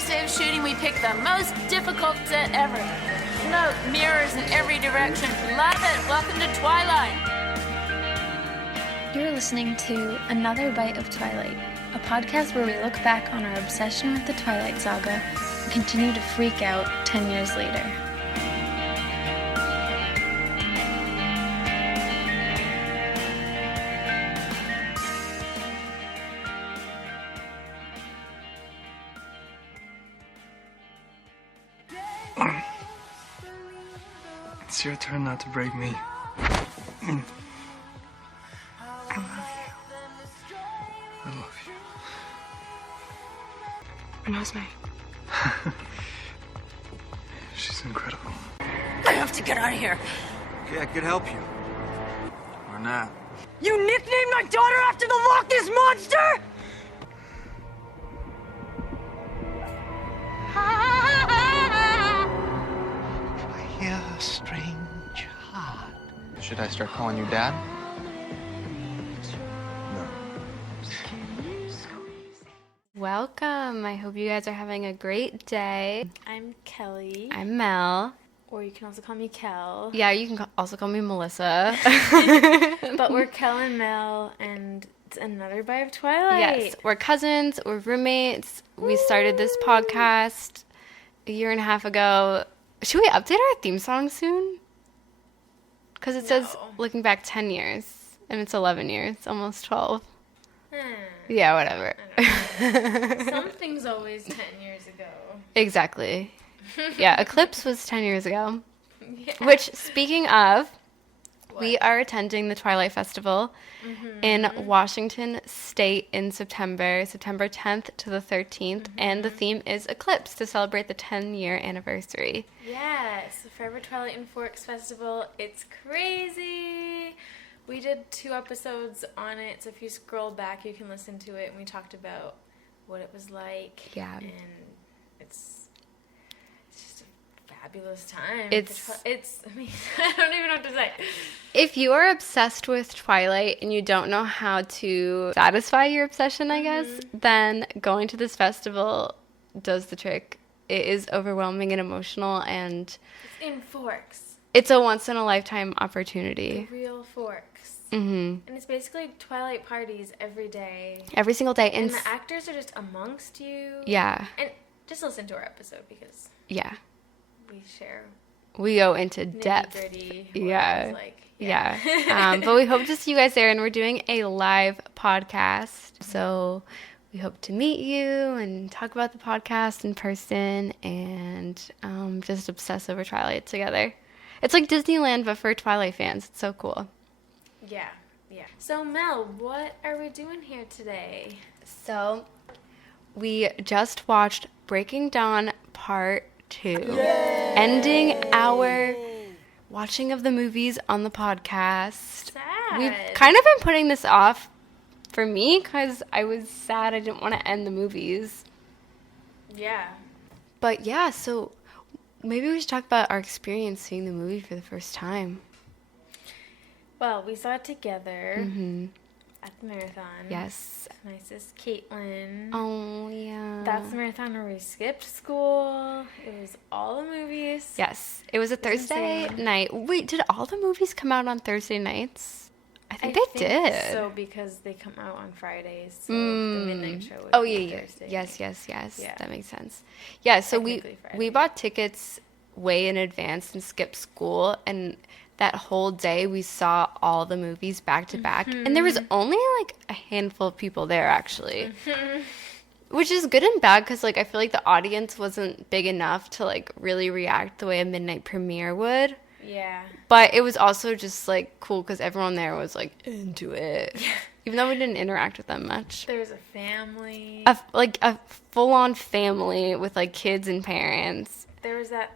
first day of shooting, we picked the most difficult set ever. Smoke, mirrors in every direction. Love it. Welcome to Twilight. You're listening to Another Bite of Twilight, a podcast where we look back on our obsession with the Twilight Saga and continue to freak out 10 years later. It's your turn not to break me. I love you. I love you. Renesmee. She's incredible. I have to get out of here. Okay, I could help you. Or not. You nicknamed my daughter after the Loch Ness Monster? I hear a strange heart. Should I start calling you Dad? No. Welcome. I hope you guys are having a great day. I'm Kelly. I'm Mel. Or you can also call me Kel. Yeah, you can also call me Melissa. But we're Kel and Mel, and it's another bite of Twilight. Yes, we're cousins, we're roommates. We started this podcast a year and a half ago. Should we update our theme song soon? Because it says looking back 10 years, and it's 11 years, almost 12. Yeah, whatever. Something's always 10 years ago. Exactly. Yeah, Eclipse was 10 years ago. Yeah. Which, speaking of, we are attending the Twilight Festival in Washington State in September 10th to the 13th, and the theme is Eclipse to celebrate the 10-year anniversary. Yes, the Forever Twilight and Forks Festival. It's crazy. We did 2 episodes on it, so if you scroll back, you can listen to it, and we talked about what it was like. Yeah. And it's just a fabulous time. It's I mean, I don't even know what to say. If you are obsessed with Twilight and you don't know how to satisfy your obsession, I guess, then going to this festival does the trick. It is overwhelming and emotional, and It's in Forks. it's a once-in-a-lifetime opportunity. The real Forks. Mm-hmm. And it's basically Twilight parties every day. Every single day. And the actors are just amongst you. Yeah. And just listen to our episode because Yeah. we share We go into depth. nitty-gritty. Yeah. Yeah. But we hope to see you guys there, and we're doing a live podcast. So we hope to meet you and talk about the podcast in person and just obsess over Twilight together. It's like Disneyland, but for Twilight fans. It's so cool. Yeah. So, Mel, what are we doing here today? So we just watched Breaking Dawn Part 2. Yay! Ending our watching of the movies on the podcast. Sad. We've kind of been putting this off for me because I was sad I didn't want to end the movies. Yeah. But yeah, so maybe we should talk about our experience seeing the movie for the first time. Well, we saw it together Mm-hmm. at the marathon. Yes. My sis Caitlin. Oh, yeah. That's the marathon where we skipped school. It was all the movies. Yes. It was a Thursday insane. night. Wait, did all the movies come out on Thursday nights? I think they did. So because they come out on Fridays, so Mm. the midnight show would Oh, be yeah. Thursday. Yes. Yeah. That makes sense. Yeah, so we Technically Friday. bought tickets way in advance and skipped school, and that whole day we saw all the movies back to back, and there was only like a handful of people there actually. Which is good and bad because like I feel like the audience wasn't big enough to like really react the way a midnight premiere would. Yeah. But it was also just like cool because everyone there was like into it. Even though we didn't interact with them much. There was a family. A full-on family with like kids and parents. There was that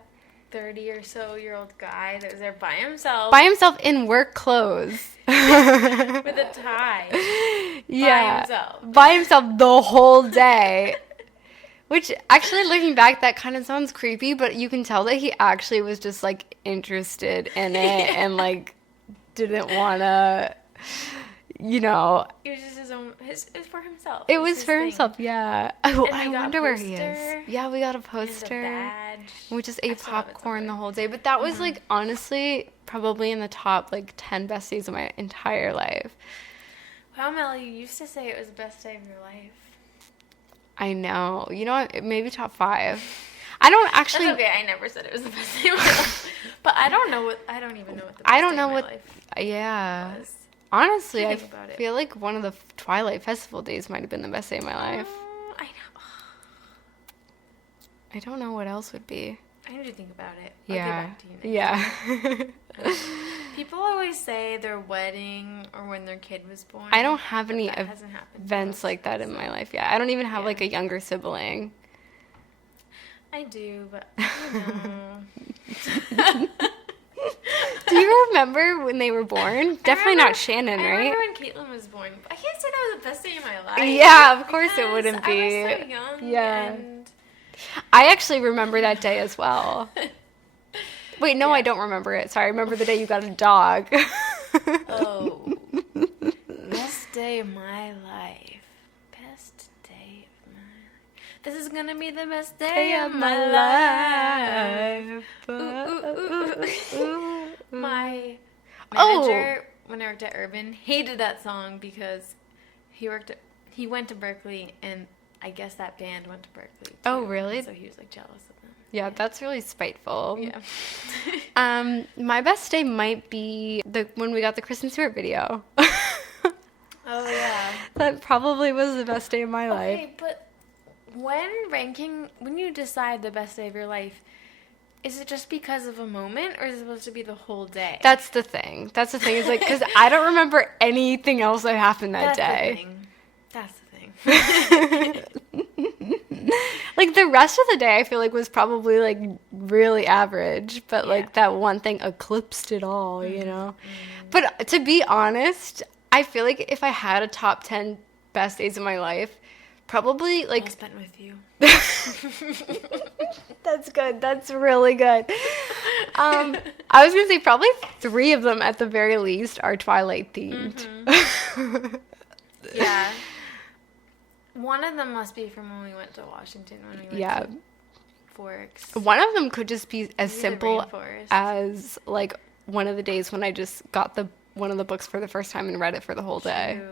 30 or so year old guy that was there by himself. By himself in work clothes. with a tie. Yeah. By himself. By himself the whole day. Which, actually, looking back, that kind of sounds creepy, but you can tell that he actually was just, like, interested in it and, like, didn't want to... you know. It was just his own. It was for himself. It was for himself, yeah. Oh, I wonder where he is. Poster. Yeah, we got a poster. And a badge. We just ate popcorn the whole day. But that was, like, honestly, probably in the top, like, 10 best days of my entire life. Wow, Mel, you used to say it was the best day of your life. I know. You know what? Maybe top 5. I don't actually... That's okay. I never said it was the best day of my life. But I don't even know what the best day of my life Yeah. was. Honestly, I feel like one of the Twilight Festival days might have been the best day of my life. I know. I don't know what else would be. I need to think about it. Yeah. I'll get back to you next Yeah. People always say their wedding or when their kid was born. I don't have any hasn't happened events like that in my life yet. I don't even have like a younger sibling. I do, but I don't know. Do you remember when they were born? Definitely not Shannon, right? I remember when Caitlin was born. I can't say that was the best day of my life. Yeah, of course it wouldn't be. I was so young. Yeah. And... I actually remember that day as well. Wait, no, I don't remember it. Sorry, I remember the day you got a dog. Oh. Best day of my life. Best day of my life. This is gonna be the best day of my life. My manager, when I worked at Urban, hated that song because he went to Berkeley, and I guess that band went to Berkeley too. Oh, really? So he was like jealous of them. Yeah, that's really spiteful. Yeah. My best day might be when we got the Kristen Stewart video. Oh, yeah. That probably was the best day of my life. Okay, but when you decide the best day of your life, is it just because of a moment, or is it supposed to be the whole day? That's the thing. It's like, because I don't remember anything else that happened that day. That's the thing. Like, the rest of the day, I feel like, was probably, like, really average. But, like, that one thing eclipsed it all, you know? But to be honest, I feel like if I had a top 10 best days of my life, probably, like... All spent with you. That's good. That's really good. I was going to say probably 3 of them at the very least are Twilight themed. Mm-hmm. Yeah. One of them must be from when we went to Washington, when we went to Forks. One of them could just be as Maybe simple as, like, one of the days when I just got one of the books for the first time and read it for the whole day. True.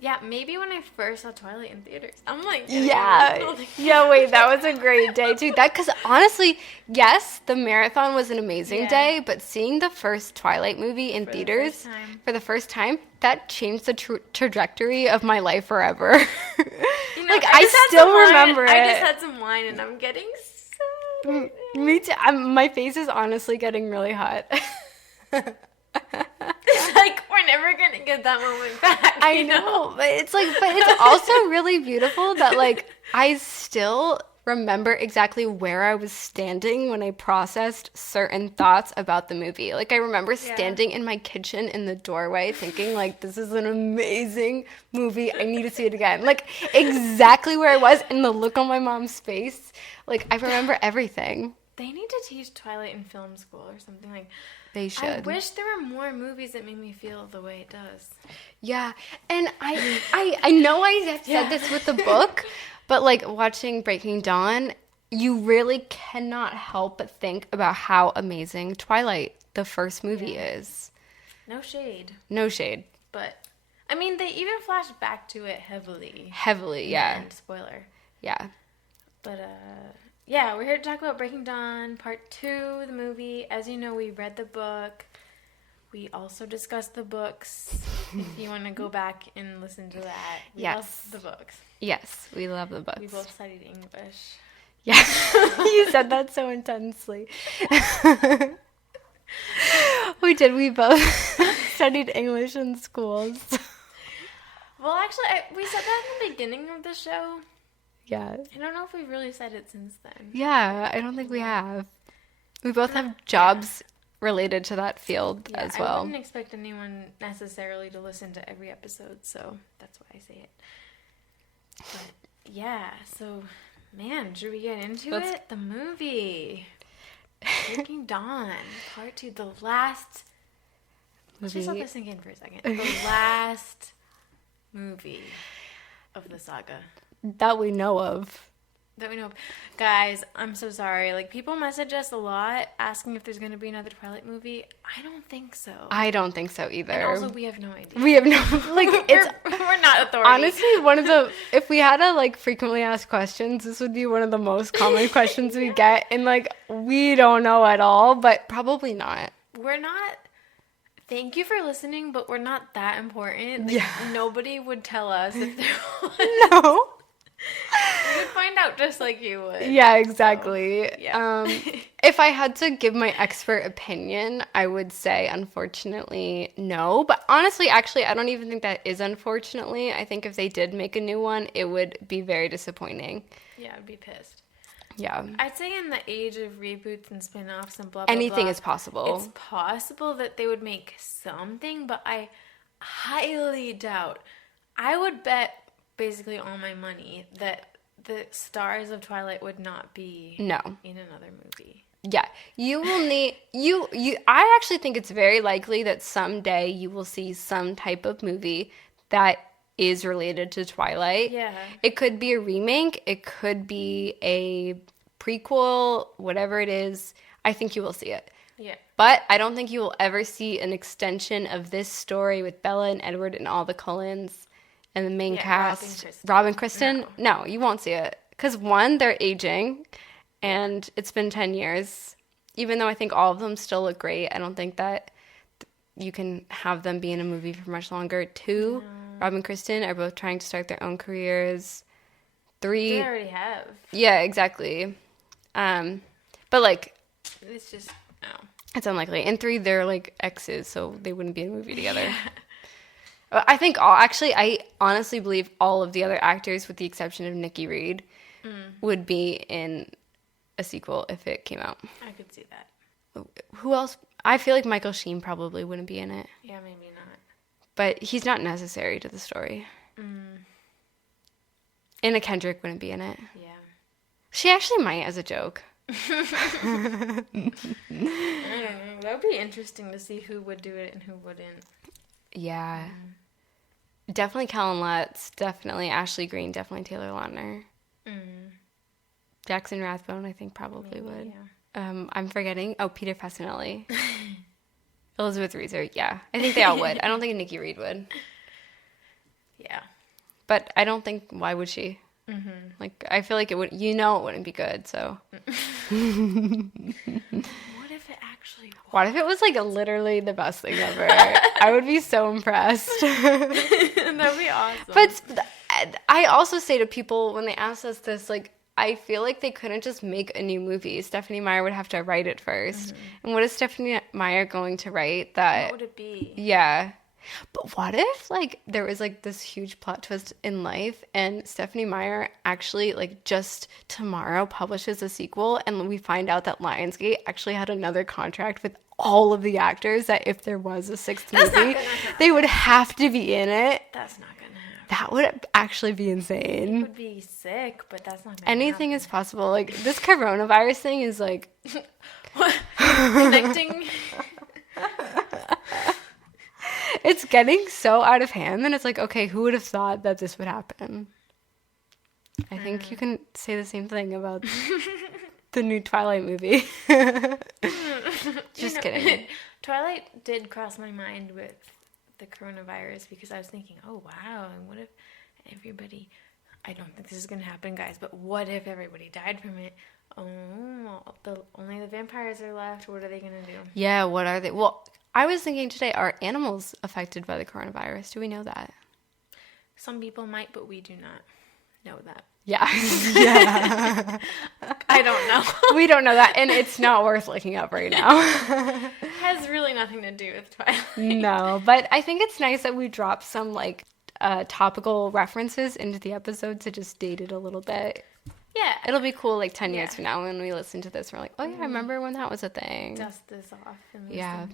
Yeah, maybe when I first saw Twilight in theaters. I'm like... Yeah, wait, that was a great day, too. Because, honestly, yes, the marathon was an amazing day, but seeing the first Twilight movie in theaters for the first time, that changed the trajectory of my life forever. You know, like, I still remember it. I just had some wine, and I'm getting so... Me too. My face is honestly getting really hot. It's like, we're never going to get that moment back. I know. But it's also really beautiful that, like, I still remember exactly where I was standing when I processed certain thoughts about the movie. Like, I remember standing in my kitchen in the doorway thinking, like, this is an amazing movie. I need to see it again. Like, exactly where I was, and the look on my mom's face. Like, I remember everything. They need to teach Twilight in film school or something. Like, they should. I wish there were more movies that made me feel the way it does. Yeah, and I know I have said this with the book, but, like, watching Breaking Dawn, you really cannot help but think about how amazing Twilight, the first movie, is. No shade. No shade. But, I mean, they even flashed back to it heavily. Heavily, yeah. And spoiler. Yeah. But, yeah, we're here to talk about Breaking Dawn, Part 2, the movie. As you know, we read the book. We also discussed the books. If you want to go back and listen to that. We love the books. Yes, we love the books. We both studied English. Yeah, you said that so intensely. We did. We both studied English in schools. Well, actually, we said that in the beginning of the show. Yeah. I don't know if we've really said it since then. Yeah, I don't think we have. We both have jobs related to that field as well. I wouldn't expect anyone necessarily to listen to every episode, so that's why I say it. But, yeah, so, man, should we get into it? The movie. Breaking Dawn, Part 2, the last Just let this sink in for a second. The last movie of the saga that we know of. Guys, I'm so sorry. Like, people message us a lot asking if there's going to be another Twilight movie. I don't think so. I don't think so either. And also, we have no idea. We have no, like, it's... we're not authority. Honestly, if we had to, like, frequently asked questions, this would be one of the most common questions we get. And, like, we don't know at all, but probably not. We're not... Thank you for listening, but we're not that important. Like, nobody would tell us if there was. No. We would find out just like you would. Yeah, exactly. So, yeah. If I had to give my expert opinion, I would say, unfortunately, no. But honestly, actually, I don't even think that is unfortunately. I think if they did make a new one, it would be very disappointing. Yeah, I'd be pissed. Yeah. I'd say in the age of reboots and spin-offs and blah, blah, anything blah, is possible. It's possible that they would make something, but I highly doubt. I would bet basically all my money that the stars of Twilight would not be in another movie. Yeah. You will need I actually think it's very likely that someday you will see some type of movie that is related to Twilight. Yeah. It could be a remake, it could be a prequel, whatever it is. I think you will see it. Yeah. But I don't think you will ever see an extension of this story with Bella and Edward and all the Cullens and the main cast. Rob and Kristen? No, you won't see it. Because one, they're aging, and it's been 10 years. Even though I think all of them still look great, I don't think that you can have them be in a movie for much longer. Two, Rob and Kristen are both trying to start their own careers. Three... They already have. Yeah, exactly. But, like... It's just... No. It's unlikely. And three, they're, like, exes, so they wouldn't be in a movie together. I think I honestly believe all of the other actors, with the exception of Nikki Reed, would be in a sequel if it came out. I could see that. Who else? I feel like Michael Sheen probably wouldn't be in it. Yeah, maybe not. But he's not necessary to the story. Anna Kendrick wouldn't be in it. Yeah. She actually might as a joke. I don't know. That would be interesting to see who would do it and who wouldn't. Yeah. Definitely Cullen Lutz. Definitely Ashley Greene. Definitely Taylor Lautner. Jackson Rathbone, I think, probably would. Yeah. I'm forgetting. Oh, Peter Fasinelli. Elizabeth Reeser. Yeah. I think they all would. I don't think Nikki Reed would. Yeah. But I don't think... Why would she? Like, I feel like it would... You know it wouldn't be good, so... What if it actually was? What if it was, like, literally the best thing ever? I would be so impressed. That'd be awesome. But I also say to people when they ask us this, like, I feel like they couldn't just make a new movie. Stephenie Meyer would have to write it first. And what is Stephenie Meyer going to write that... What would it be? Yeah. But what if, like, there was, like, this huge plot twist in life and Stephenie Meyer actually, like, just tomorrow publishes a sequel and we find out that Lionsgate actually had another contract with all of the actors that if there was a sixth movie, they would have to be in it. That's not going to happen. That would actually be insane. It would be sick, but that's not going to happen. Anything is possible. Like, this coronavirus thing is, like... Connecting... It's getting so out of hand, and it's like, okay, who would have thought that this would happen? I think you can say the same thing about the new Twilight movie. Just kidding. Twilight did cross my mind with the coronavirus because I was thinking, oh, wow, and what if everybody... I don't think this is going to happen, guys, but what if everybody died from it? Oh, only the vampires are left. What are they going to do? Yeah, what are they? Well... I was thinking today, are animals affected by the coronavirus? Do we know that? Some people might, but we do not know that. Yeah. Yeah. I don't know. We don't know that, and it's not worth looking up right now. It has really nothing to do with Twilight. No, but I think it's nice that we drop some, like, topical references into the episode to just date it a little bit. Yeah. It'll be cool, like, 10 years from now when we listen to this. We're like, oh, yeah, I remember when that was a thing. Dust this off. And yeah.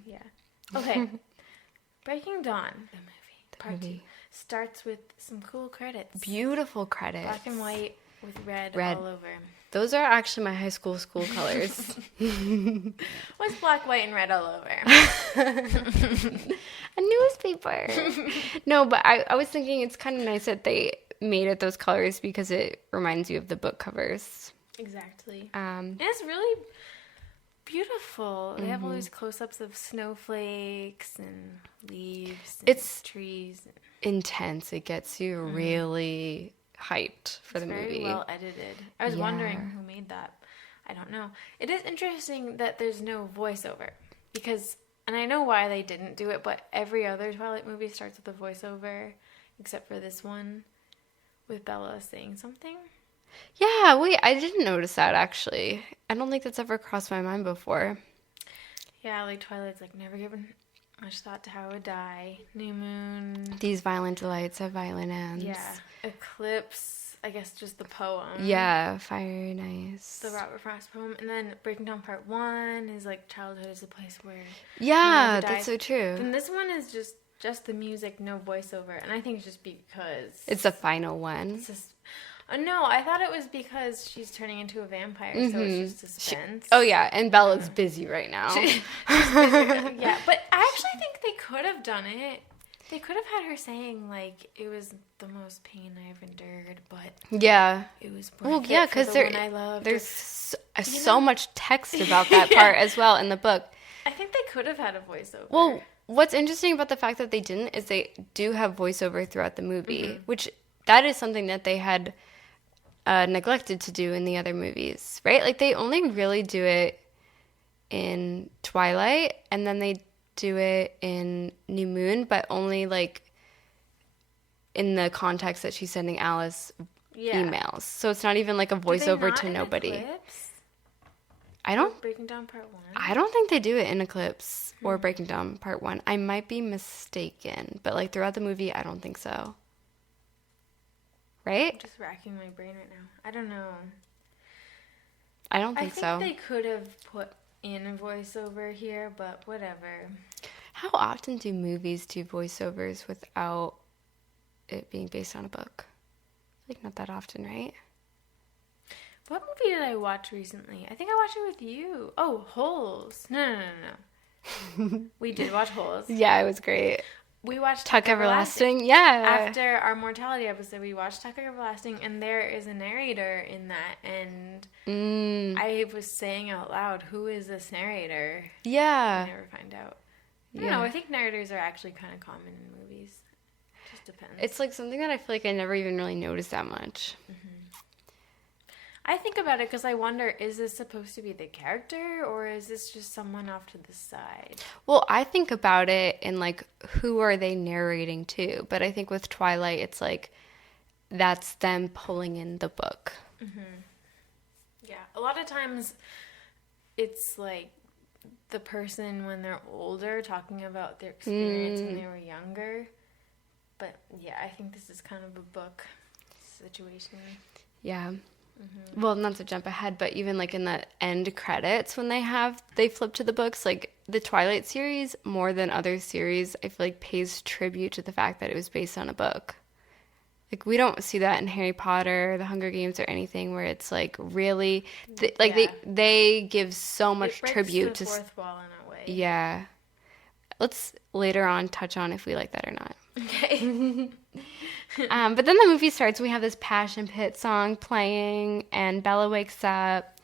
Okay. Breaking Dawn, the movie, part 2, starts with some cool credits. Beautiful credits. Black and white With red all over. Those are actually my high school colors. What's black, white, and red all over? A newspaper. No, but I was thinking it's kind of nice that they made it those colors because it reminds you of the book covers. Exactly. And it's really beautiful. They have all Mm-hmm. these close-ups of snowflakes and leaves and It's trees. intense. It gets you really hyped for the Very movie. well edited. I was wondering who made that. I don't know. It is interesting that there's no voiceover because, and I know why they didn't do it, but every other Twilight movie starts with a voiceover except for this one with Bella saying something. Yeah, wait, I didn't notice that actually. I don't think that's ever crossed my mind before. Yeah, like Twilight's like never given much thought to how it would die. New moon. These violent delights have violent ends. Yeah. Eclipse. I guess just the poem. Yeah, fire nice. The Robert Frost poem. And then Breaking Down Part 1 is like childhood is a place where Yeah, never that's dies. so true. And this one is just the music, no voiceover. And I think it's just because It's the final one. it's just no, I thought it was because she's turning into a vampire, so it's just suspense. Oh yeah, and Bella's busy right now. Yeah, but I actually think they could have done it. They could have had her saying like it was the most pain I've endured, but Yeah. it was Well, worth yeah, it for because the one I loved. there's so much text about that part as well in the book. I think they could have had a voiceover. Well, what's interesting about the fact that they didn't is they do have voiceover throughout the movie, which that is something that they had neglected to do in the other movies, right? Like they only really do it in Twilight, and then they do it in New Moon, but only like in the context that she's sending Alice emails. So it's not even like a Do they voiceover not to in nobody. Eclipse? I don't Breaking Down Part 1. I don't think they do it in Eclipse or Breaking Down Part 1. I might be mistaken, but like throughout the movie, I don't think so. Right? I'm just racking my brain right now. I don't know. I don't I think think so. they could have put in a voiceover here, but whatever. How often do movies do voiceovers without it being based on a book? Like not that often, right? What movie did I watch recently? I think I watched it with you. Oh, Holes. No. We did watch Holes. Yeah, it was great. We watched Tuck Everlasting. Yeah. After our mortality episode, we watched Tuck Everlasting, and there is a narrator in that, and I was saying out loud, who is this narrator? I Yeah. never find out. I don't know, I think narrators are actually kind of common in movies. It just depends. It's like something that I feel like I never even really noticed that much. I think about it because I wonder, is this supposed to be the character, or is this just someone off to the side? Well, I think about it in like, who are they narrating to? But I think with Twilight, it's like, that's them pulling in the book. Yeah, a lot of times it's like the person when they're older talking about their experience when they were younger. But yeah, I think this is kind of a book situation. Yeah. Well, not to jump ahead, but even like in the end credits when they flip to the books, like the Twilight series more than other series, I feel like pays tribute to the fact that it was based on a book. Like we don't see that in Harry Potter, The Hunger Games, or anything where it's like really they give so much It breaks tribute the to fourth wall in a way. yeah. Let's later on touch on if we like that or not. Okay. But then the movie starts. We have this Passion Pit song playing, and Bella wakes up.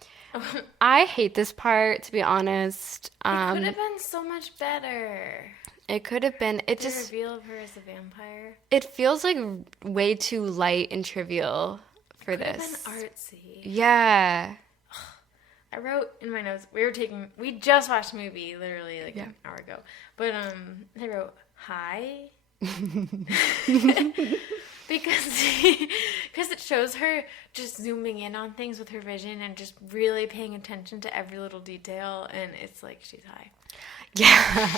I hate this part, to be honest. It could have been so much better. It could have been. It The just reveal of her as a vampire. it feels like way too light and trivial for Could have this. been artsy. Yeah. I wrote in my notes, we just watched the movie literally like an hour ago. But I wrote, hi. because it shows her just zooming in on things with her vision and just really paying attention to every little detail, and it's like she's high. Yeah.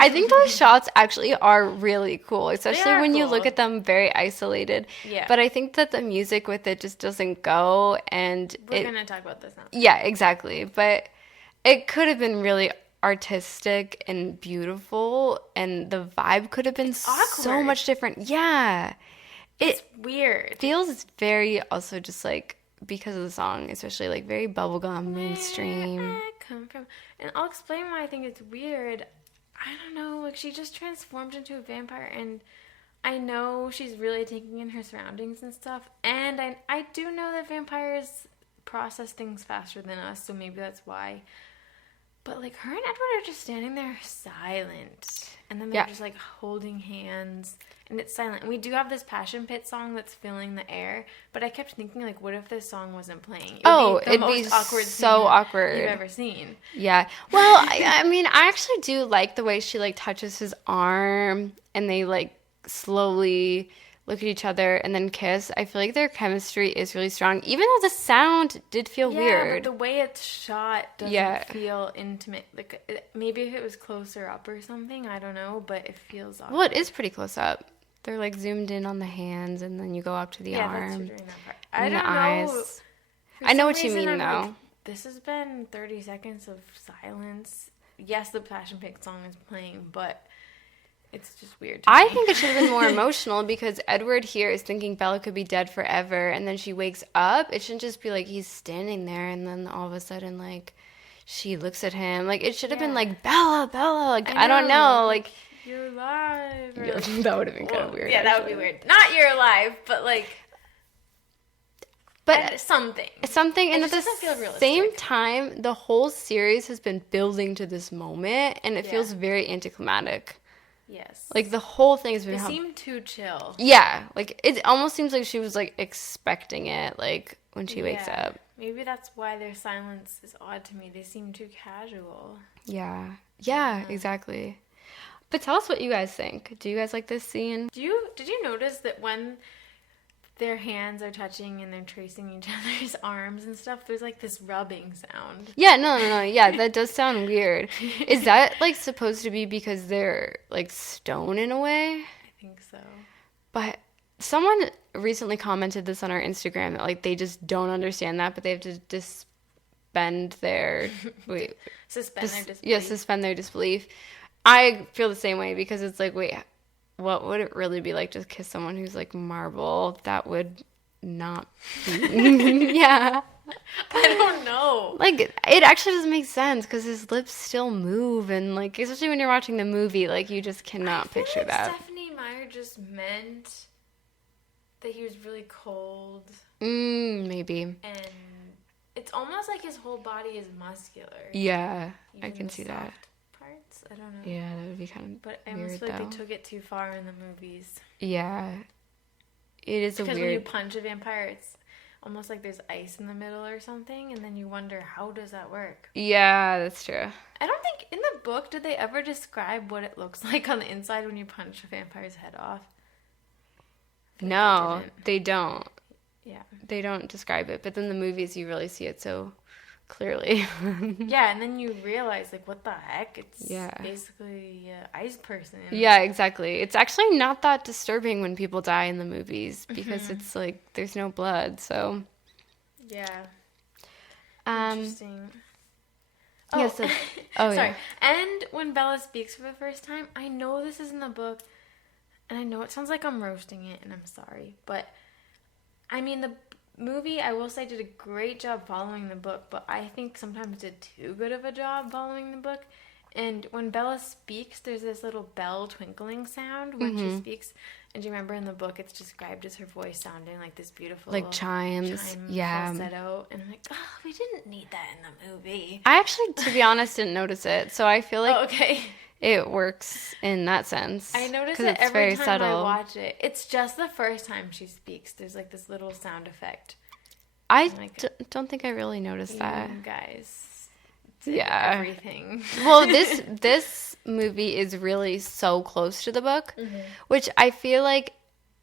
I think those shots actually are really cool, especially are when you cool. look at them very isolated. Yeah. But I think that the music with it just doesn't go, and We're gonna talk about this now. yeah, exactly. But it could have been really artistic and beautiful, and the vibe could have been so awkward. much different. Yeah. It's weird. weird. Feels very also just like, because of the song, especially like very bubblegum, mainstream. Where I come from. And I'll explain why I think it's weird. I don't know, like she just transformed into a vampire, and I know she's really taking in her surroundings and stuff. And I do know that vampires process things faster than us, so maybe that's why. But like her and Edward are just standing there silent, and then they're just like holding hands, and it's silent. And we do have this Passion Pit song that's filling the air, but I kept thinking, like, what if this song wasn't playing? It'd be awkward so awkward you've ever seen. Yeah. Well, I mean, I actually do like the way she like touches his arm, and they like slowly look at each other and then kiss. I feel like their chemistry is really strong, even though the sound did feel weird. But the way it's shot doesn't feel intimate. Like maybe if it was closer up or something, I don't know, but it feels awkward. Well, it is pretty close up. They're like zoomed in on the hands, and then you go up to the arm. Yeah, that's during that part. I don't know. Eyes. I know what you mean, though. Like, this has been 30 seconds of silence. Yes, the Passion Pit song is playing, but it's just weird to I me. think it should have been more emotional, because Edward here is thinking Bella could be dead forever, and then she wakes up. It shouldn't just be like he's standing there, and then all of a sudden, like, she looks at him. Like, it should have been like, Bella, Bella. Like, I don't know. Like, you're alive. Or, that would have been kind of weird. Yeah, that would be weird. Not you're alive, but like... But something. And at the feel realistic. same time, the whole series has been building to this moment, and it feels very anticlimactic. Yes. Like, the whole thing has been... They seem too chill. Yeah. Like, it almost seems like she was, like, expecting it, like, when she wakes up. Maybe that's why their silence is odd to me. They seem too casual. Yeah. Yeah, exactly. But tell us what you guys think. Do you guys like this scene? Did you notice that when their hands are touching and they're tracing each other's arms and stuff, there's like this rubbing sound? Yeah, no. Yeah, that does sound weird. Is that like supposed to be because they're like stone in a way? I think so. But someone recently commented this on our Instagram that like they just don't understand that, but they have to suspend their suspend their disbelief. I feel the same way, because it's like, wait, what would it really be like to kiss someone who's like marble? That would not be... Yeah. I don't know. Like, it actually doesn't make sense, because his lips still move, and like, especially when you're watching the movie, like, you just cannot picture like that. Stephanie Meyer just meant that he was really cold. Maybe. And it's almost like his whole body is muscular. Yeah, Even I can the see that. soft parts, I don't know. Yeah, that would be kind of But I weird, almost feel like though. they took it too far in the movies. Yeah. It is a Because weird... when you punch a vampire, it's almost like there's ice in the middle or something, and then you wonder, how does that work? Yeah, that's true. I don't think in the book did they ever describe what it looks like on the inside when you punch a vampire's head off. No, they don't. Yeah. They don't describe it, but then the movies you really see it so clearly. Yeah, and then you realize, like, what the heck? It's Yeah. basically an ice person. Yeah, exactly. It's actually not that disturbing when people die in the movies, because it's like there's no blood, so... Yeah. Um, Interesting. Yeah, so, oh, sorry. yeah. And when Bella speaks for the first time, I know this is in the book, and I know it sounds like I'm roasting it, and I'm sorry, but I mean, the movie, I will say, did a great job following the book, but I think sometimes did too good of a job following the book. And when Bella speaks, there's this little bell twinkling sound when she speaks. And do you remember in the book, it's described as her voice sounding like this beautiful... Like chimes. Yeah. falsetto. And I'm like, oh, we didn't need that in the movie. I actually, to be honest, didn't notice it, so I feel like okay. it works in that sense. I notice 'cause it it's every very time subtle. I watch it. It's just the first time she speaks. There's like this little sound effect. I like- don't think I really noticed that. You guys did Yeah. everything. Well, this movie is really so close to the book, which I feel like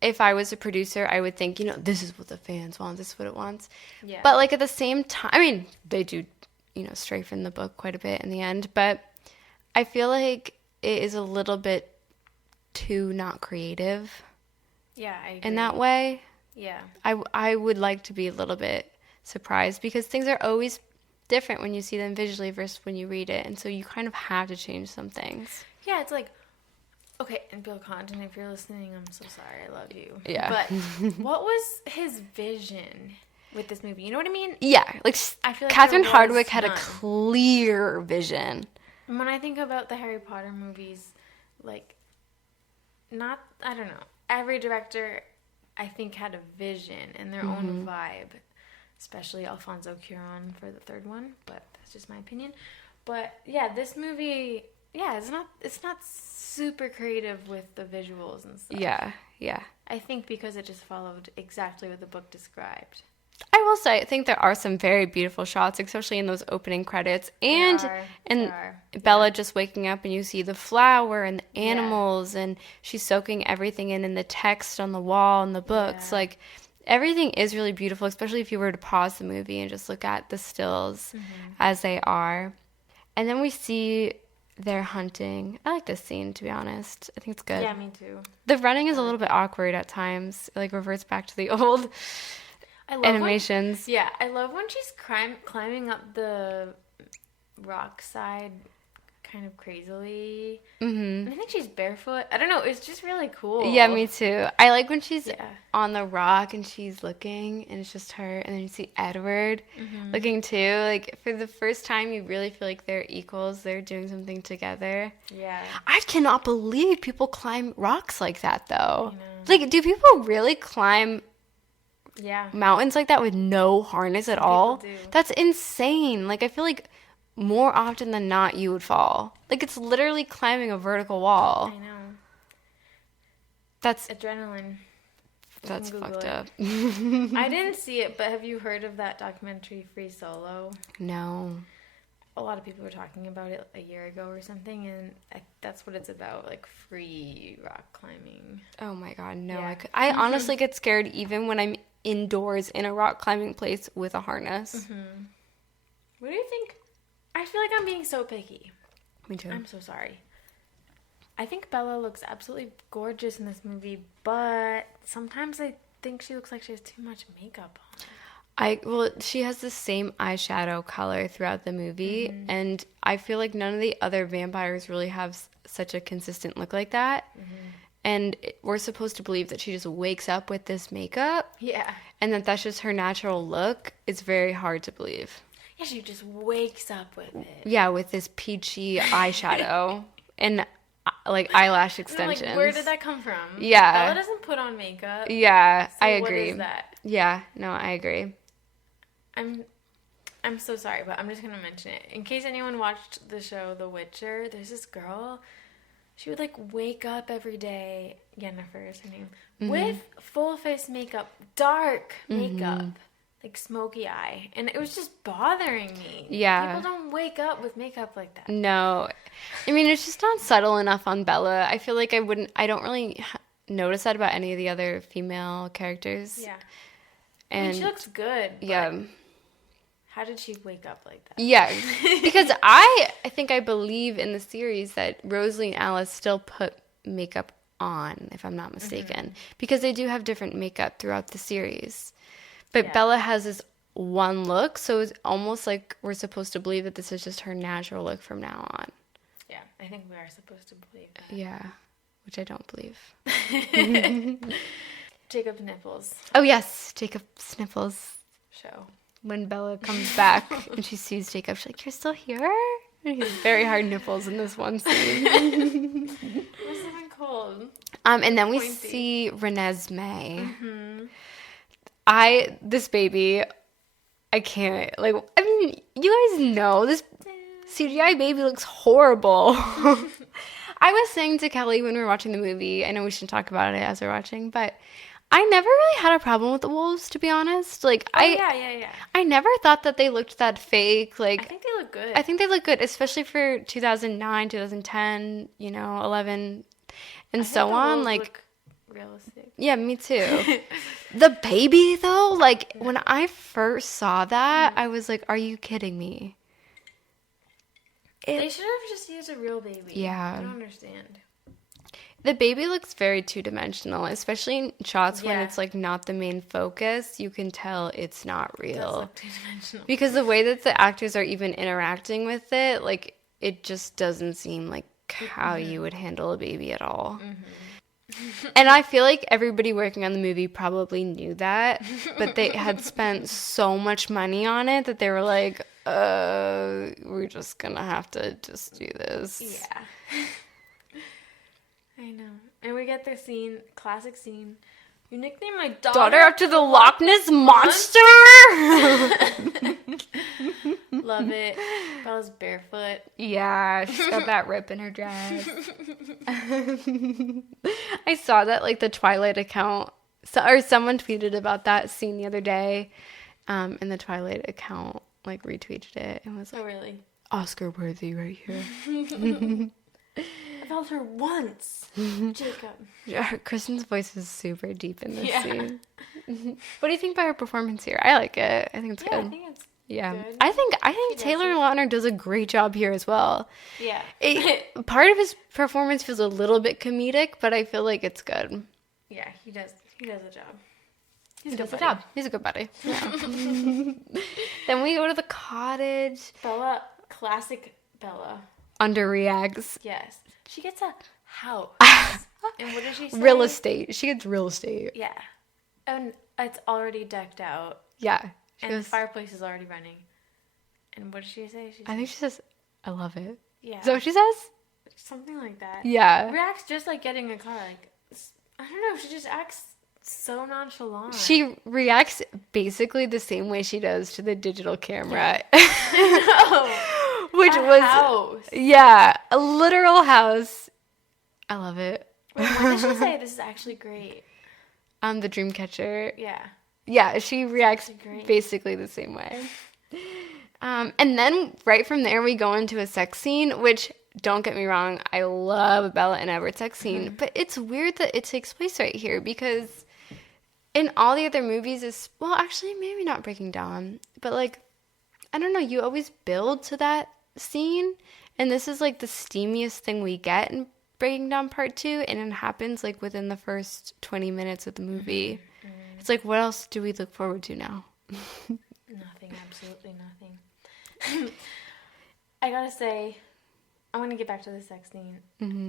if I was a producer, I would think, this is what the fans want, this is what it wants. Yeah. But like at the same time, I mean, they do, stray from the book quite a bit in the end, but I feel like it is a little bit too not creative Yeah, I agree. in that way. Yeah. I would like to be a little bit surprised, because things are always different when you see them visually versus when you read it, and so you kind of have to change some things. Yeah, it's like, Okay, and Bill Condon, if you're listening, I'm so sorry. I love you. Yeah. But what was his vision with this movie? You know what I mean? Yeah, like I feel like Catherine there was Hardwicke had a none. clear vision. When I think about the Harry Potter movies, like, I don't know. Every director, I think, had a vision and their own vibe. Especially Alfonso Cuarón for the third one, but that's just my opinion. But yeah, this movie, it's not super creative with the visuals and stuff. Yeah. I think because it just followed exactly what the book described. I will say, I think there are some very beautiful shots, especially in those opening credits. And There are. Bella just waking up and you see the flower and the animals and she's soaking everything in the text on the wall and the books. Yeah. Like, everything is really beautiful, especially if you were to pause the movie and just look at the stills as they are. And then we see their hunting. I like this scene, to be honest. I think it's good. Yeah, me too. The running is a little bit awkward at times. It, like, reverts back to the old animations. I love when she's climbing up the rock side kind of crazily. And I think she's barefoot. I don't know. It's just really cool. Yeah, me too. I like when she's on the rock and she's looking and it's just her. And then you see Edward looking too. Like, for the first time, you really feel like they're equals. They're doing something together. Yeah. I cannot believe people climb rocks like that, though. Like, do people really climb mountains like that with no harness at all? do. That's insane. Like, I feel like more often than not you would fall. Like, it's literally climbing a vertical wall. I know. That's Adrenaline. That's Google fucked it. up. I didn't see it, but have you heard of that documentary Free Solo? No. A lot of people were talking about it a year ago or something, and that's what it's about, like free rock climbing. Oh my god, no. Yeah. I honestly get scared even when I'm indoors in a rock climbing place with a harness. What do you think? I feel like I'm being so picky. Me too. I'm so sorry. I think Bella looks absolutely gorgeous in this movie, but sometimes I think she looks like she has too much makeup on. She has the same eyeshadow color throughout the movie, and I feel like none of the other vampires really have such a consistent look like that. And we're supposed to believe that she just wakes up with this makeup. Yeah. And that's just her natural look. It's very hard to believe. Yeah, she just wakes up with it. Yeah, with this peachy eyeshadow and like eyelash extensions. Like, where did that come from? Yeah. Bella doesn't put on makeup. Yeah, So I agree. What is that? Yeah, no, I agree. I'm so sorry, but I'm just gonna mention it in case anyone watched the show The Witcher. There's this girl. She would like wake up every day. Yennefer is her name, with full face makeup, dark makeup, like smoky eye, and it was just bothering me. Yeah. People don't wake up with makeup like that. No. I mean, it's just not subtle enough on Bella. I feel like I don't really notice that about any of the other female characters. Yeah. And I mean, she looks good. But yeah. How did she wake up like that? Yeah. Because I believe in the series that Rosalie and Alice still put makeup on, if I'm not mistaken. Because they do have different makeup throughout the series. But Bella has this one look, so it's almost like we're supposed to believe that this is just her natural look from now on. Yeah, I think we are supposed to believe that. Yeah, which I don't believe. Jacob's nipples Oh, yes, Jacob sniffles. show. When Bella comes back and she sees Jacob, she's like, "You're still here?" And he has very hard nipples in this one scene. What's even cold? And then we Pointy. see Renesmee. Mm-hmm. This baby, I can't, like, I mean, you guys know, this CGI baby looks horrible. I was saying to Kelly when we were watching the movie, I know we should talk about it as we're watching, but I never really had a problem with the wolves, to be honest. Like, Yeah. I never thought that they looked that fake. Like, I think they look good. I think they look good, especially for 2009, 2010, 11, and so on. Like, look realistic. yeah, me too. The baby, though, like, when I first saw that, I was like, are you kidding me? They should have just used a real baby. Yeah. I don't understand. The baby looks very two-dimensional, especially in shots when Yeah. it's, like, not the main focus. You can tell it's not It does real. look two-dimensional. Because the way that the actors are even interacting with it, like, it just doesn't seem, like, how you would handle a baby at all. And I feel like everybody working on the movie probably knew that, but they had spent so much money on it that they were like, we're just gonna have to just do this. Yeah. I know. And we get the scene, classic scene. You nicknamed my daughter After the Loch Ness Monster? Love it. Bella's barefoot. Yeah, she's got that rip in her dress. I saw that, like, the Twilight account, or someone tweeted about that scene the other day, and the Twilight account, like, retweeted it and was like, Oh, really? Oscar-worthy right here. I felt her once. Jacob. Yeah, Kristen's voice is super deep in this scene. What do you think about her performance here? I like it. I think it's good. I think it's good. I think Taylor Lautner does a great job here as well. Yeah. Part of his performance feels a little bit comedic, but I feel like it's good. Yeah, he does a job. He does a job. He's a good buddy. Yeah. Then we go to the cottage. Bella, classic Bella. Underreacts. Yes. She gets a house. And what does she say? Real estate. She gets real estate. Yeah. And it's already decked out. Yeah. And the fireplace is already running. And what does she say? I think she says, I love it. Yeah. Is that what she says? Something like that. Yeah. Reacts just like getting a car. Like, I don't know. She just acts so nonchalant. She reacts basically the same way she does to the digital camera. No. Which a was house. Yeah, a literal house. I love it. Wait, what did she say? This is actually great. The Dreamcatcher. Yeah. Yeah, she reacts Great. basically the same way. And then right from there we go into a sex scene, which, don't get me wrong, I love Bella and Edward's sex scene, but it's weird that it takes place right here because in all the other movies well, actually maybe not Breaking Dawn, but like, I don't know, you always build to that scene, and this is like the steamiest thing we get in Breaking Dawn Part 2, and it happens like within the first 20 minutes of the movie. It's like, what else do we look forward to now? Nothing, absolutely nothing. I gotta say, I want to get back to the sex scene.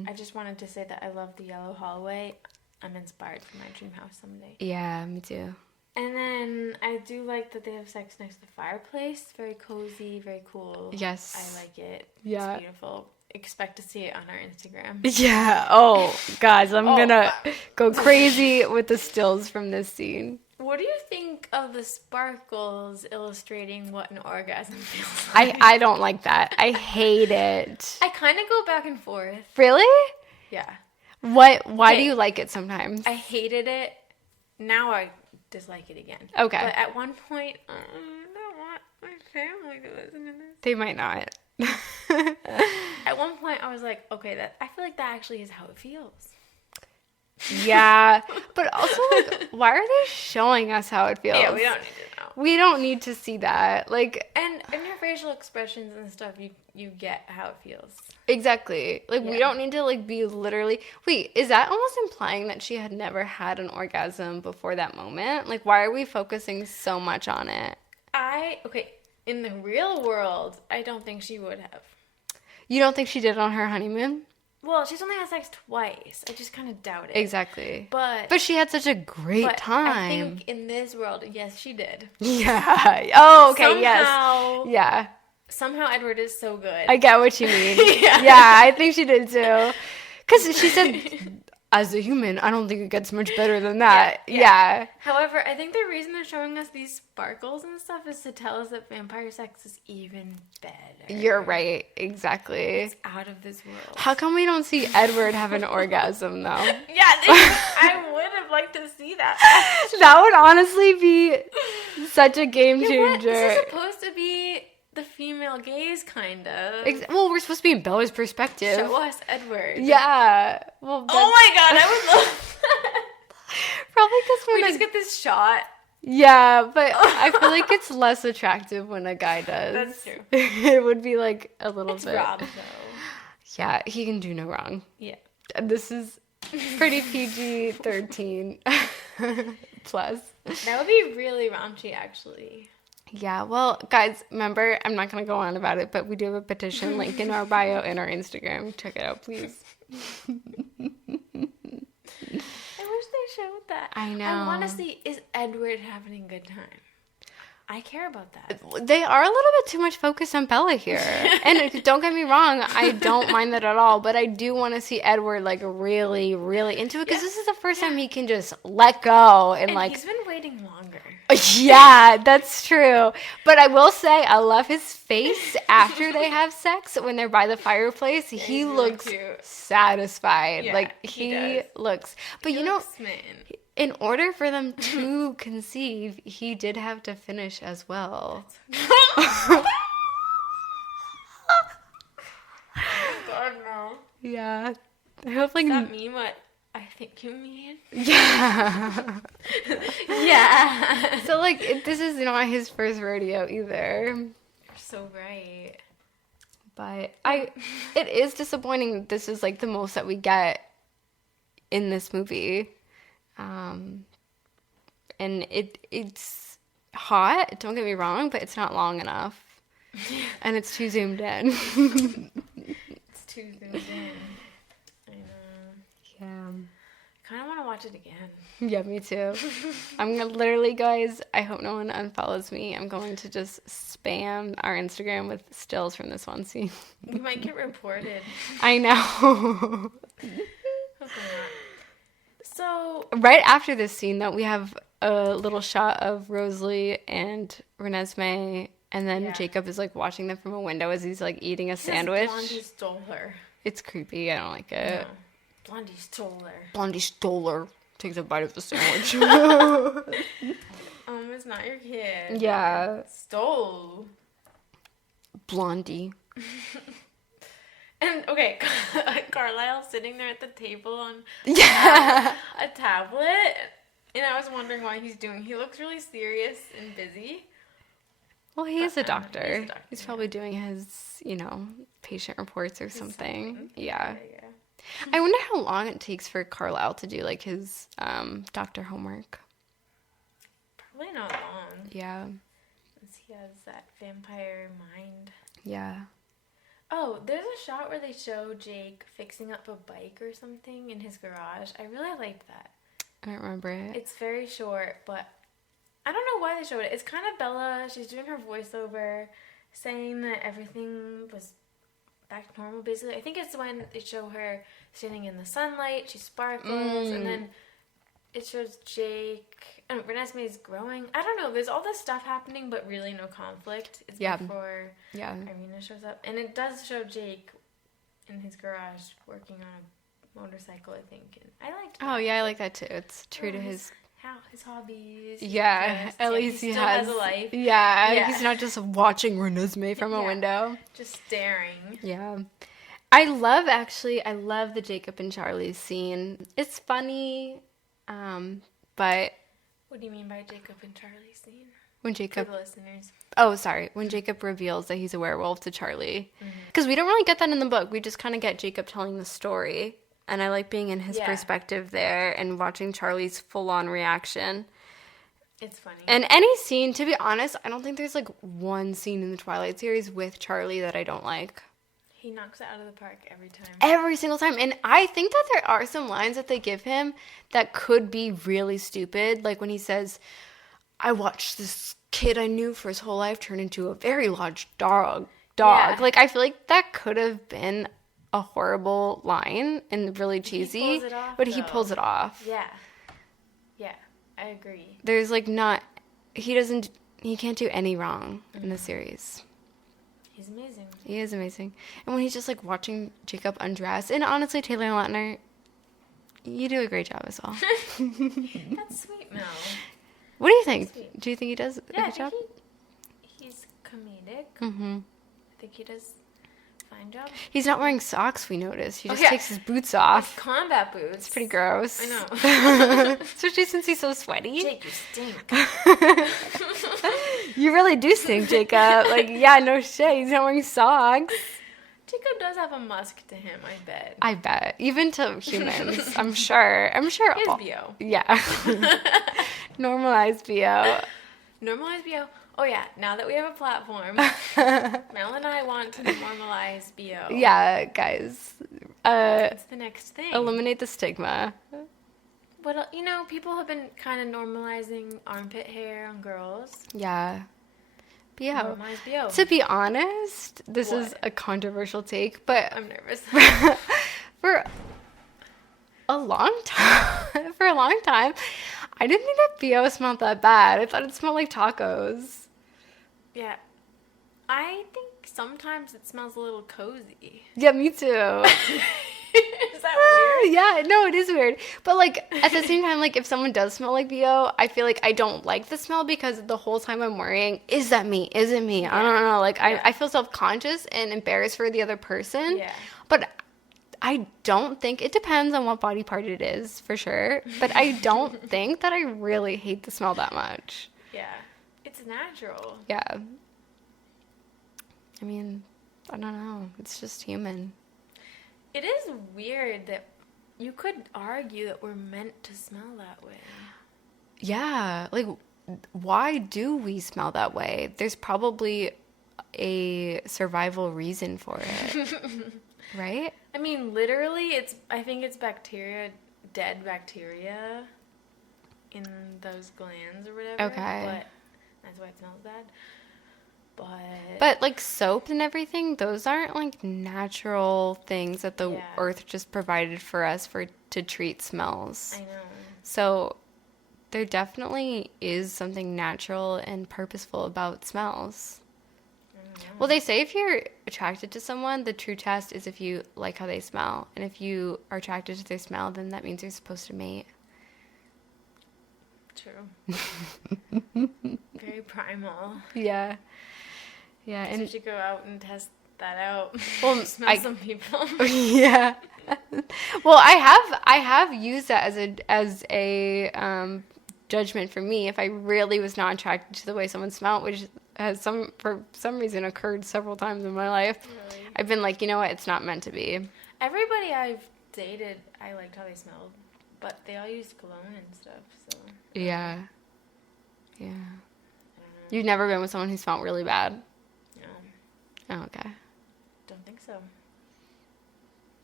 I just wanted to say that I love the yellow hallway. I'm inspired for my dream house someday. Yeah, me too. And then I do like that they have sex next to the fireplace. Very cozy, very cool. Yes. I like it. Yeah. It's beautiful. Expect to see it on our Instagram. Yeah. Oh, guys, I'm gonna go crazy with the stills from this scene. What do you think of the sparkles illustrating what an orgasm feels like? I don't like that. I hate it. I kind of go back and forth. Really? Yeah. Why do you like it sometimes? I hated it. Now I dislike it again. Okay. But at one point, I don't want my family to listen to this. They might not. At one point, I was like, okay, I feel like that actually is how it feels. Yeah. But also, like, why are they showing us how it feels? Yeah, we don't need to know. We don't need to see that. Like, And in her facial expressions and stuff, you get how it feels. exactly. Like, we Yeah. don't need to, like, be literally... Wait, is that almost implying that she had never had an orgasm before that moment? Like, why are we focusing so much on it? In the real world, I don't think she would have. You don't think she did on her honeymoon? Well, she's only had sex twice. I just kind of doubt it. Exactly. But she had such a great time. I think in this world, yes, she did. Yeah. Oh, okay, Somehow, yes. Yeah. Somehow Edward is so good. I get what you mean. Yeah. Yeah, I think she did too. Because she said, as a human, I don't think it gets much better than that. Yeah. However, I think the reason they're showing us these sparkles and stuff is to tell us that vampire sex is even better. You're right. Exactly. It's out of this world. How come we don't see Edward have an orgasm, though? Yeah, I would have liked to see that. That would honestly be such a game changer. This is supposed to be the female gaze, kind of. Well, we're supposed to be in Bella's perspective. Show us Edward. Yeah. Well, Oh my god, I would love that. probably because We just get this shot. Yeah, but I feel like it's less attractive when a guy does. That's true. It would be like a little It's bit. Rob, though. Yeah, he can do no wrong. Yeah. This is pretty PG-13 plus. That would be really raunchy, actually. Yeah, well, guys, remember, I'm not going to go on about it, but we do have a petition link in our bio and our Instagram. Check it out, please. I wish they showed that. I know. I want to see, is Edward having a good time? I care about that. They are a little bit too much focused on Bella here. And don't get me wrong, I don't mind that at all, but I do want to see Edward, like, really, really into it, because this is the first time he can just let go and like... he's been waiting longer. Yeah, that's true. But I will say, I love his face after they have sex when they're by the fireplace. He looks really satisfied. Yeah, like, he looks... But he looks smitten. In order for them to conceive, he did have to finish as well. Oh, God, no. Yeah. I hope, like... Does that mean what I think you mean? Yeah. Yeah. So, like, this is not his first rodeo either. You're so right. But it is disappointing that this is, like, the most that we get in this movie. And it's hot, don't get me wrong, but it's not long enough. And it's too zoomed in. It's too zoomed in. I know. Yeah. I kind of want to watch it again. Yeah, me too. I'm gonna literally, guys, I hope no one unfollows me. I'm going to just spam our Instagram with stills from this one scene. You might get reported. I know. Hopefully not. So right after this scene, though, we have a little shot of Rosalie and Renesmee, and then Jacob is, like, watching them from a window as he's, like, eating a sandwich. Blondie stole her. It's creepy. I don't like it. No. Blondie stole her. Blondie stole her. Takes a bite of the sandwich. It's not your kid. Yeah. Stole. Blondie. And, okay, Carlisle sitting there at the table on Yeah. a tablet. And I was wondering why he looks really serious and busy. Well, he is a doctor. He's a doctor, He's probably doing his, patient reports or something. Yeah. Yeah. I wonder how long it takes for Carlisle to do, like, his doctor homework. Probably not long. Yeah. Since he has that vampire mind. Yeah. Oh, there's a shot where they show Jake fixing up a bike or something in his garage. I really liked that. I don't remember it. It's very short, but I don't know why they showed it. It's kind of Bella. She's doing her voiceover, saying that everything was back to normal, basically. I think it's when they show her standing in the sunlight. She sparkles, and then it shows Jake. And Renesmee's growing. I don't know. There's all this stuff happening, but really no conflict. It's before Irina shows up. And it does show Jake in his garage working on a motorcycle, I think. And I liked that. Oh, yeah, I like that too. It's true to his hobbies. Yeah, at least he still has a life. Yeah, he's not just watching Renesmee from a window. Just staring. Yeah. I love the Jacob and Charlie scene. It's funny, but... What do you mean by Jacob and Charlie scene? When Jacob... For the listeners. Oh, sorry. When Jacob reveals that he's a werewolf to Charlie. Because we don't really get that in the book. We just kind of get Jacob telling the story. And I like being in his perspective there and watching Charlie's full-on reaction. It's funny. And any scene, to be honest, I don't think there's, like, one scene in the Twilight series with Charlie that I don't like. He knocks it out of the park every time. Every single time. And I think that there are some lines that they give him that could be really stupid. Like when he says, I watched this kid I knew for his whole life turn into a very large dog. Yeah. Like, I feel like that could have been a horrible line and really cheesy. He pulls it off, but he pulls it off. Yeah. Yeah, I agree. There's, like, he can't do any wrong in the series. He's amazing. He is amazing. And when he's just, like, watching Jacob undress. And honestly, Taylor Lautner, you do a great job as well. That's sweet, Mel. What do you think? Do you think he does a good job? He's comedic. Mm-hmm. I think he does a fine job. He's not wearing socks, we noticed. He just takes his boots off. His combat boots. It's pretty gross. I know. Especially since he's so sweaty. Jake, you stink. You really do stink, Jacob. Like, yeah, no shit. He's not wearing socks. Jacob does have a musk to him, I bet. I bet. Even to humans, I'm sure. He has BO. Yeah. Normalized BO. Normalize BO. Oh yeah, now that we have a platform, Mel and I want to normalize BO. Yeah, guys. That's the next thing. Eliminate the stigma. But, people have been kind of normalizing armpit hair on girls. Yeah. BO. Normalize BO. To be honest, this What? is a controversial take, but I'm nervous. for a long time, I didn't think that BO smelled that bad. I thought it smelled like tacos. Yeah. I think sometimes it smells a little cozy. Yeah, me too. Is that weird? Yeah, no, it is weird. But, like, at the same time, like, if someone does smell like BO, I feel like I don't like the smell because the whole time I'm worrying, is that me? Is it me? I don't know. Like, I feel self-conscious and embarrassed for the other person. Yeah. But I don't think, it depends on what body part it is, for sure. But I don't think that I really hate the smell that much. Yeah. It's natural. Yeah. I mean, I don't know. It's just human. It is weird that you could argue that we're meant to smell that way. Yeah. Like, why do we smell that way? There's probably a survival reason for it. Right? I mean, literally, I think it's bacteria, dead bacteria in those glands or whatever. Okay. But that's why it smells bad. But like soap and everything, those aren't like natural things that the earth just provided for us to treat smells. I know. So there definitely is something natural and purposeful about smells. Well, they say if you're attracted to someone, the true test is if you like how they smell. And if you are attracted to their smell, then that means you're supposed to mate. True. Very primal. Yeah. Yeah. And you should go out and test that out. Well, smell some people. Yeah. Well, I have used that as a judgment for me if I really was not attracted to the way someone smelled, which has for some reason occurred several times in my life. Really? I've been like, you know what, it's not meant to be. Everybody I've dated, I liked how they smelled, but they all used cologne and stuff. So yeah. You've never been with someone who smelled really bad? No. Oh, okay. Don't think so.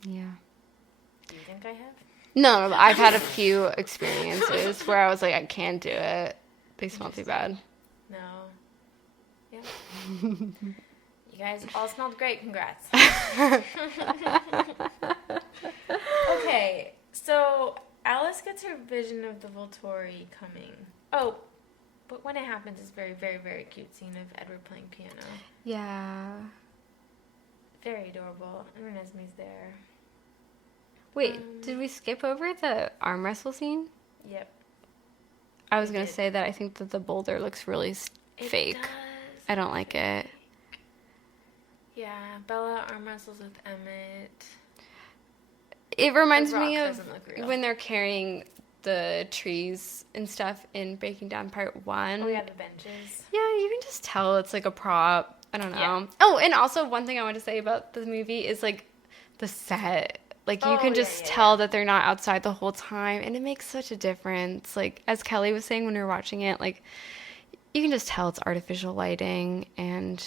Yeah. Do you think I have? No, I've had a few experiences where I was like, I can't do it. They smell too bad. No. Yeah. You guys all smelled great. Congrats. Okay, so Alice gets her vision of the Volturi coming. Oh, but when it happens, it's very, very, very cute scene of Edward playing piano. Yeah. Very adorable. And Renesmee's there. Wait, did we skip over the arm wrestle scene? Yep. I was going to say that I think that the boulder looks really fake. Does. I don't like it. Yeah, Bella arm wrestles with Emmett. It reminds me The rock of doesn't look real. when they're carrying the trees and stuff in Breaking Down Part 1. Oh, yeah, the benches. Yeah, you can just tell it's like a prop. I don't know. Yeah. Oh, and also one thing I want to say about the movie is like the set. Like you can just tell that they're not outside the whole time, and it makes such a difference. Like as Kelly was saying when we were watching it, like you can just tell it's artificial lighting, and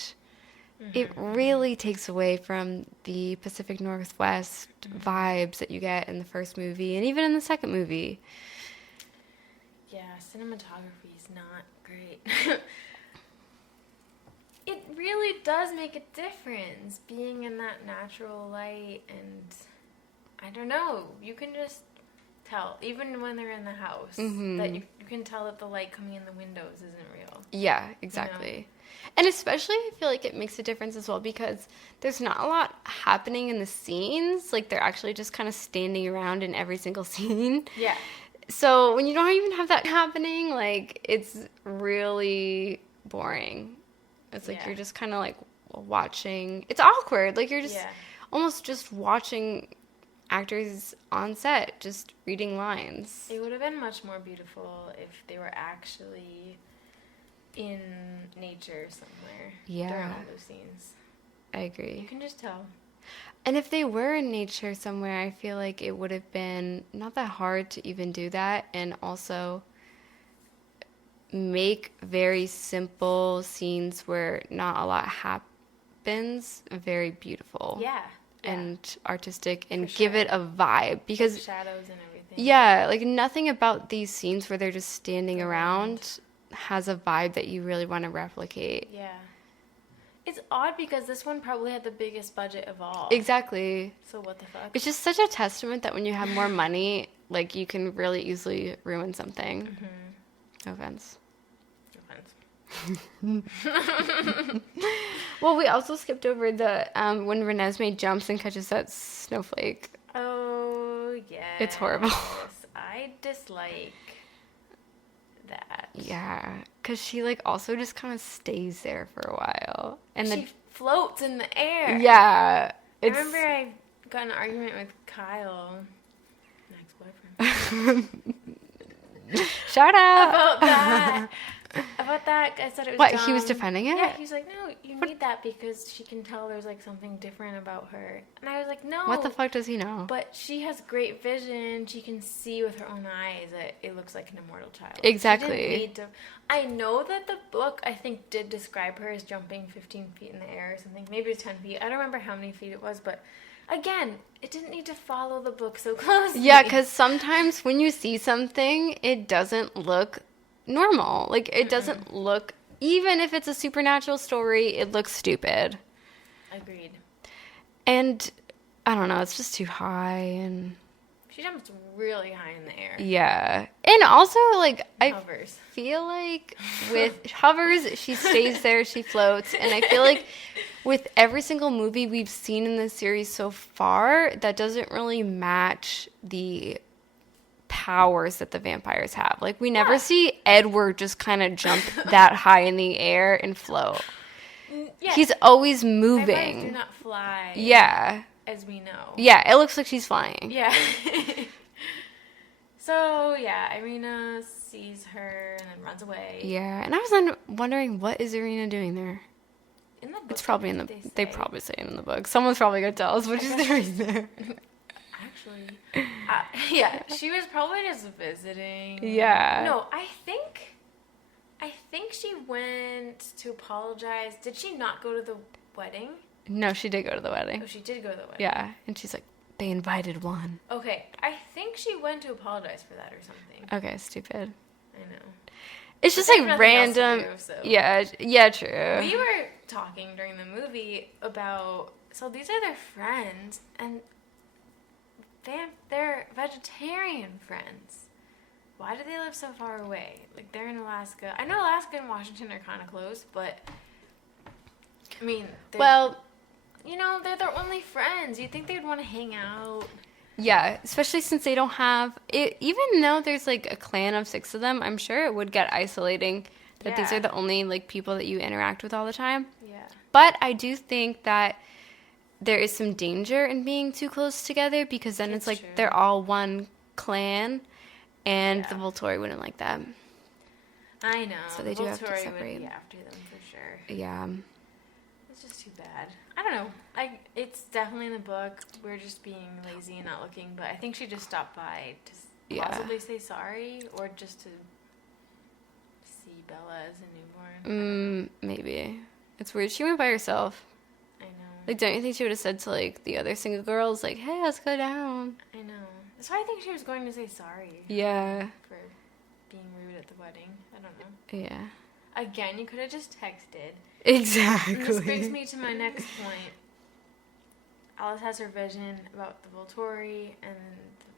it really takes away from the Pacific Northwest vibes that you get in the first movie and even in the second movie. Yeah, cinematography is not great. It really does make a difference being in that natural light, and I don't know, you can just tell, even when they're in the house, that you can tell that the light coming in the windows isn't real. Yeah, exactly. You know? And especially I feel like it makes a difference as well because there's not a lot happening in the scenes. Like they're actually just kind of standing around in every single scene. Yeah. So when you don't even have that happening, like it's really boring. It's like you're just kind of like watching. It's awkward. Like you're just almost just watching actors on set just reading lines. It would have been much more beautiful if they were actually in nature somewhere during all those scenes. I agree. You can just tell. And if they were in nature somewhere, I feel like it would have been not that hard to even do that, and also make very simple scenes where not a lot happens very beautiful. Yeah. And artistic, and give it a vibe, because shadows and everything. Yeah, like nothing about these scenes where they're just standing around has a vibe that you really want to replicate. Yeah. It's odd because this one probably had the biggest budget of all. Exactly. So what the fuck? It's just such a testament that when you have more money, like you can really easily ruin something. Mm-hmm. No offense. Well, we also skipped over the when Renesmee jumps and catches that snowflake. Oh, yeah. It's horrible. I dislike that. Yeah, because she like also just kind of stays there for a while. And she floats in the air. Yeah. I remember I got in an argument with Kyle, my ex-boyfriend. Shout out! About that, I said it was What, dumb. he was defending it? Yeah, he's like, no, you need that because she can tell there's, like, something different about her. And I was like, no. What the fuck does he know? But she has great vision. She can see with her own eyes that it looks like an immortal child. Exactly. She didn't need to. I know that the book, I think, did describe her as jumping 15 feet in the air or something. Maybe it was 10 feet. I don't remember how many feet it was, but... Again, it didn't need to follow the book so closely. Yeah, because sometimes when you see something, it doesn't look normal. Like, it doesn't look... Even if it's a supernatural story, it looks stupid. Agreed. And, I don't know, it's just too high, and... She jumps really high in the air. Yeah. And also, like, Hovers. I feel like with hovers, she stays there, she floats, and I feel like with every single movie we've seen in this series so far, that doesn't really match the powers that the vampires have. Like, we never see Edward just kind of jump that high in the air and float. Yeah. He's always moving. Vampires do not fly. Yeah. As we know. Yeah, it looks like she's flying. Yeah. So, yeah, Irina sees her and then runs away. Yeah, and I was wondering, what is Irina doing there? In the book, It's probably in the... They probably say it in the book. Someone's probably going to tell us what she's doing there. Actually, yeah, she was probably just visiting. Yeah. No, I think she went to apologize. Did she not go to the wedding? No, she did go to the wedding. Oh, she did go to the wedding. Yeah, and she's like, they invited one. Okay, I think she went to apologize for that or something. Okay, stupid. I know. It's just They like have nothing else to random. do, so. Yeah, true. We were talking during the movie about, so these are their friends, and they're vegetarian friends. Why do they live so far away? Like, they're in Alaska. I know Alaska and Washington are kind of close, but, I mean, well, you know, they're their only friends. You'd think they'd want to hang out. Yeah, especially since they don't have it. Even though there's like a clan of 6 of them, I'm sure it would get isolating that these are the only like people that you interact with all the time. Yeah. But I do think that there is some danger in being too close together, because then it's like true. They're all one clan, and the Volturi wouldn't like that. I know. So they do have to Volturi separate. would be after them for sure. Yeah. It's just too bad. I don't know. It's definitely in the book. We're just being lazy and not looking, but I think she just stopped by to possibly say sorry, or just to see Bella as a newborn. Maybe. It's weird. She went by herself. I know. Like, don't you think she would have said to, like, the other single girls, like, hey, let's go down? I know. That's why I think she was going to say sorry. Yeah. For being rude at the wedding. I don't know. Yeah. Again, you could have just texted. Exactly. And this brings me to my next point. Alice has her vision about the Volturi, and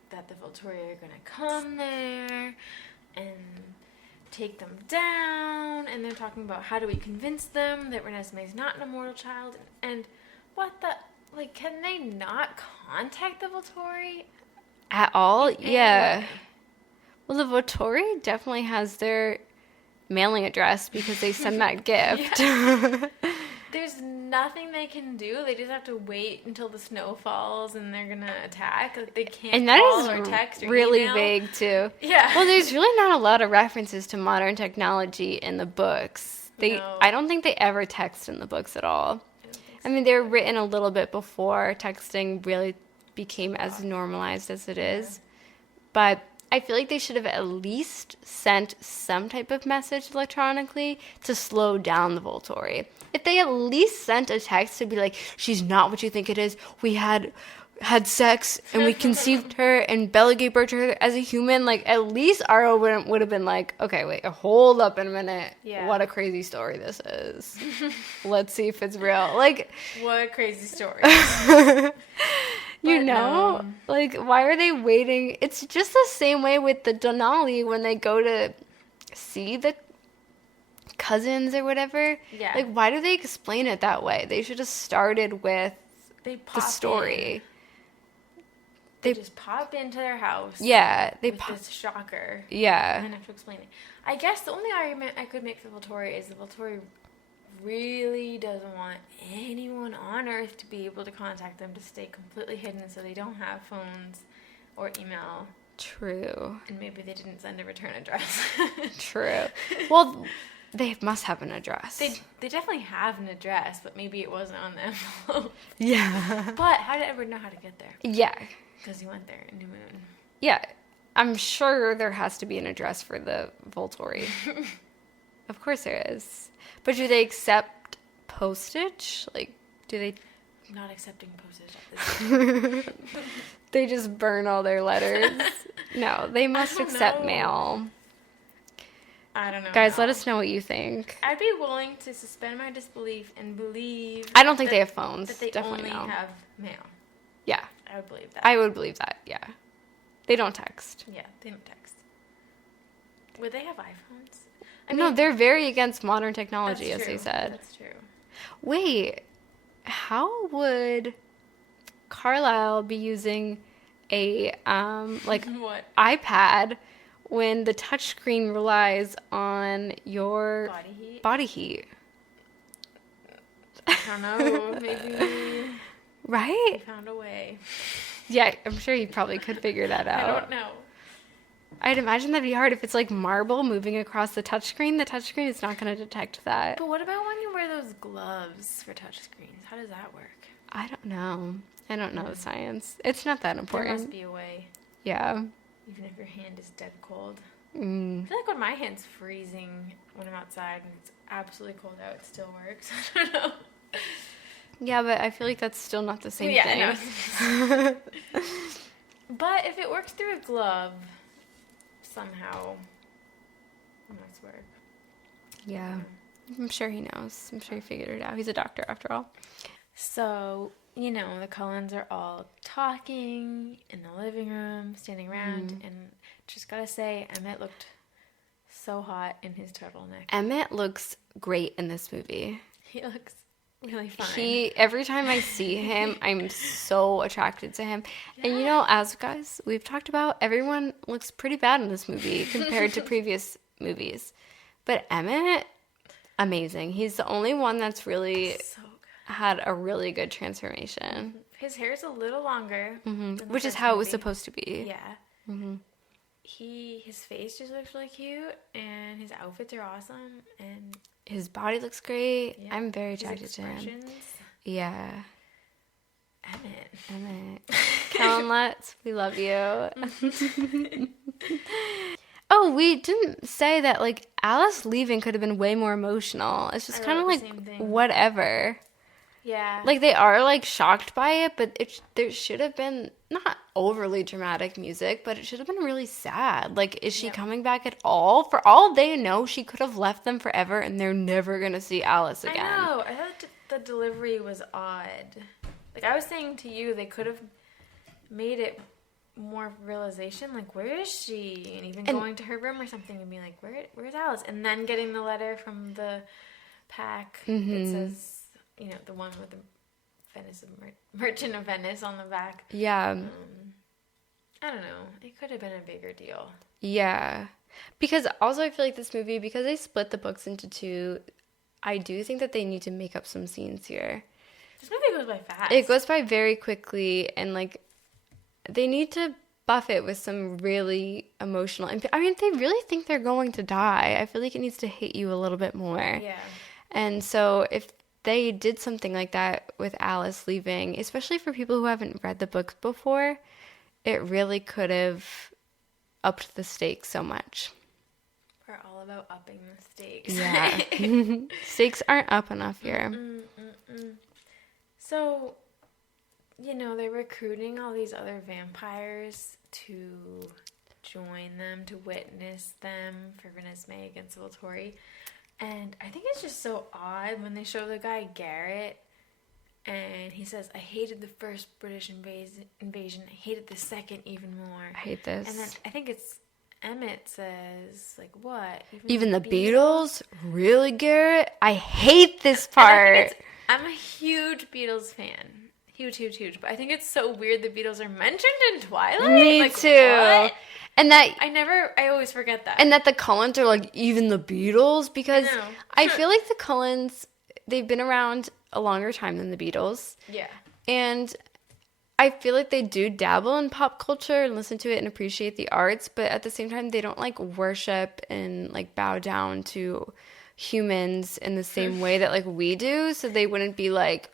that the Volturi are going to come there and take them down, and they're talking about how do we convince them that Renesmee is not an immortal child, and what the, like, can they not contact the Volturi? At all? Yeah. Well, the Volturi definitely has their mailing address because they send that gift. There's nothing they can do. They just have to wait until the snow falls and they're gonna attack. Like, they can't and that call is or text or really email. vague too. Yeah. Well, there's really not a lot of references to modern technology in the books. I don't think they ever text in the books at all. I mean, they were written a little bit before texting really became as normalized as it is. But I feel like they should have at least sent some type of message electronically to slow down the Volturi. If they at least sent a text to be like, she's not what you think it is. We had sex and we conceived her and Bella gave birth to her as a human. Like, at least Aro would have been like, okay, wait, hold up in a minute. Yeah. What a crazy story this is. Let's see if it's real. Like, What a crazy story. you know, like, why are they waiting? It's just the same way with the Denali when they go to see the cousins or whatever. Yeah. Like, why do they explain it that way? They should have started with They the pop story. in. They just pop into their house. Yeah, they with this shocker. Yeah. And then have to explain it. I guess the only argument I could make for Volturi is the Volturi really doesn't want anyone on Earth to be able to contact them, to stay completely hidden so they don't have phones or email. True. And maybe they didn't send a return address. True. Well, they must have an address. They definitely have an address, but maybe it wasn't on the envelope. Yeah. But how did Edward know how to get there? Yeah. Because he went there in New Moon. Yeah. I'm sure there has to be an address for the Volturi. Of course there is. But do they accept postage? Like, do they... I'm not accepting postage at this time. They just burn all their letters? No, they must accept know. mail. I don't know. Guys, how. let us know what you think. I'd be willing to suspend my disbelief and believe... I don't think they have phones. That they Definitely only no. have mail. Yeah. I would believe that. I would believe that, yeah. They don't text. Yeah, they don't text. Would they have iPhones? No, they're very against modern technology, that's as true. they said. That's true. Wait, how would Carlisle be using a What? iPad when the touchscreen relies on your Body heat? I don't know. Maybe Right? they found a way. Yeah, I'm sure you probably could figure that out. I don't know. I'd imagine that'd be hard if it's like marble moving across the touchscreen. The touchscreen is not going to detect that. But what about when you wear those gloves for touchscreens? How does that work? I don't know. I don't know the science. It's not that There important. must be a way, Yeah. even if your hand is dead cold. Mm. I feel like when my hand's freezing when I'm outside and it's absolutely cold out, it still works. I don't know. Yeah, but I feel like that's still not the same Yeah, thing. I know. But if it works through a glove, somehow, it must work. Yeah. I'm sure he knows. I'm sure he figured it out. He's a doctor after all. So, you know, the Cullens are all talking in the living room, standing around, and just gotta say, Emmett looked so hot in his turtleneck. Emmett looks great in this movie. He looks really fine. Every time I see him, I'm so attracted to him. Yeah. And you know, as guys, we've talked about, everyone looks pretty bad in this movie compared to previous movies. But Emmett, amazing. He's the only one that's really had a really good transformation. His hair's a little longer. Which is how it was supposed to be. Yeah. Mm-hmm. His face just looks really cute, and his outfits are awesome, and his body looks great. Yeah. I'm very attracted to him. Yeah. Emmett. Kel Mel, we love you. Oh, we didn't say that, like, Alice leaving could have been way more emotional. It's just kind of like, whatever. Yeah. Like, they are, like, shocked by it, but there should have been, not overly dramatic music, but it should have been really sad. Like, is she coming back at all? For all they know, she could have left them forever, and they're never going to see Alice again. I know. I thought the delivery was odd. Like, I was saying to you, they could have made it more realization, like, where is she? And even going to her room or something and being like, where's Alice? And then getting the letter from the pack that says, you know, the one with the Venice Merchant of Venice on the back. Yeah. I don't know. It could have been a bigger deal. Yeah. Because also I feel like this movie, because they split the books into two, I do think that they need to make up some scenes here. This movie goes by fast. It goes by very quickly, and, like, they need to buff it with some really emotional... I mean, they really think they're going to die. I feel like it needs to hit you a little bit more. Yeah. And so if they did something like that with Alice leaving, especially for people who haven't read the books before, it really could have upped the stakes so much. We're all about upping the stakes. Yeah. Stakes aren't up enough here. So, they're recruiting all these other vampires to join them, to witness them for Renesmee against Volturi. And I think it's just so odd when they show the guy Garrett, and he says, I hated the first British invasion. I hated the second even more. I hate this. And then I think it's Emmett says, like, what? Even the Beatles? Really, Garrett? I hate this part. I'm a huge Beatles fan. Huge. But I think it's so weird the Beatles are mentioned in Twilight. Me too. What? And that I always forget that. And that the Cullens are like, even the Beatles? Because I feel like the Cullens, they've been around a longer time than the Beatles. Yeah. And I feel like they do dabble in pop culture and listen to it and appreciate the arts, but at the same time, they don't like worship and like bow down to humans in the same way that like we do. So they wouldn't be like,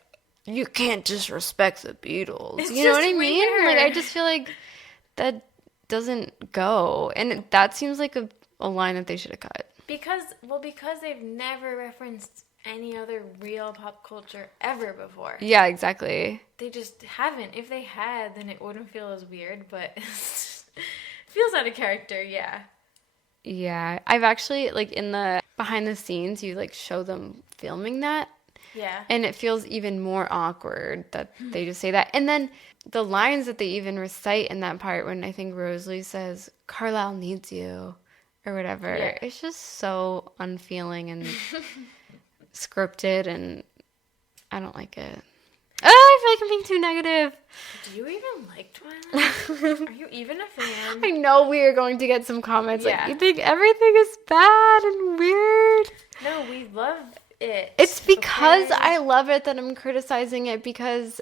you can't disrespect the Beatles. You know what I mean? Weird. Like, I just feel like that doesn't go. And that seems like a line that they should have cut. Because they've never referenced any other real pop culture ever before. Yeah, exactly. They just haven't. If they had, then it wouldn't feel as weird, but it feels out of character, yeah. Yeah. I've actually, like, in the behind the scenes, you, like, show them filming that. Yeah. And it feels even more awkward that they just say that. And then the lines that they even recite in that part when I think Rosalie says, Carlisle needs you, or whatever. Yeah. It's just so unfeeling and scripted, and I don't like it. Oh, I feel like I'm being too negative. Do you even like Twilight? Are you even a fan? I know we are going to get some comments Yeah. like, you think everything is bad and weird? No, we love it. It's because okay? I love it that I'm criticizing it, because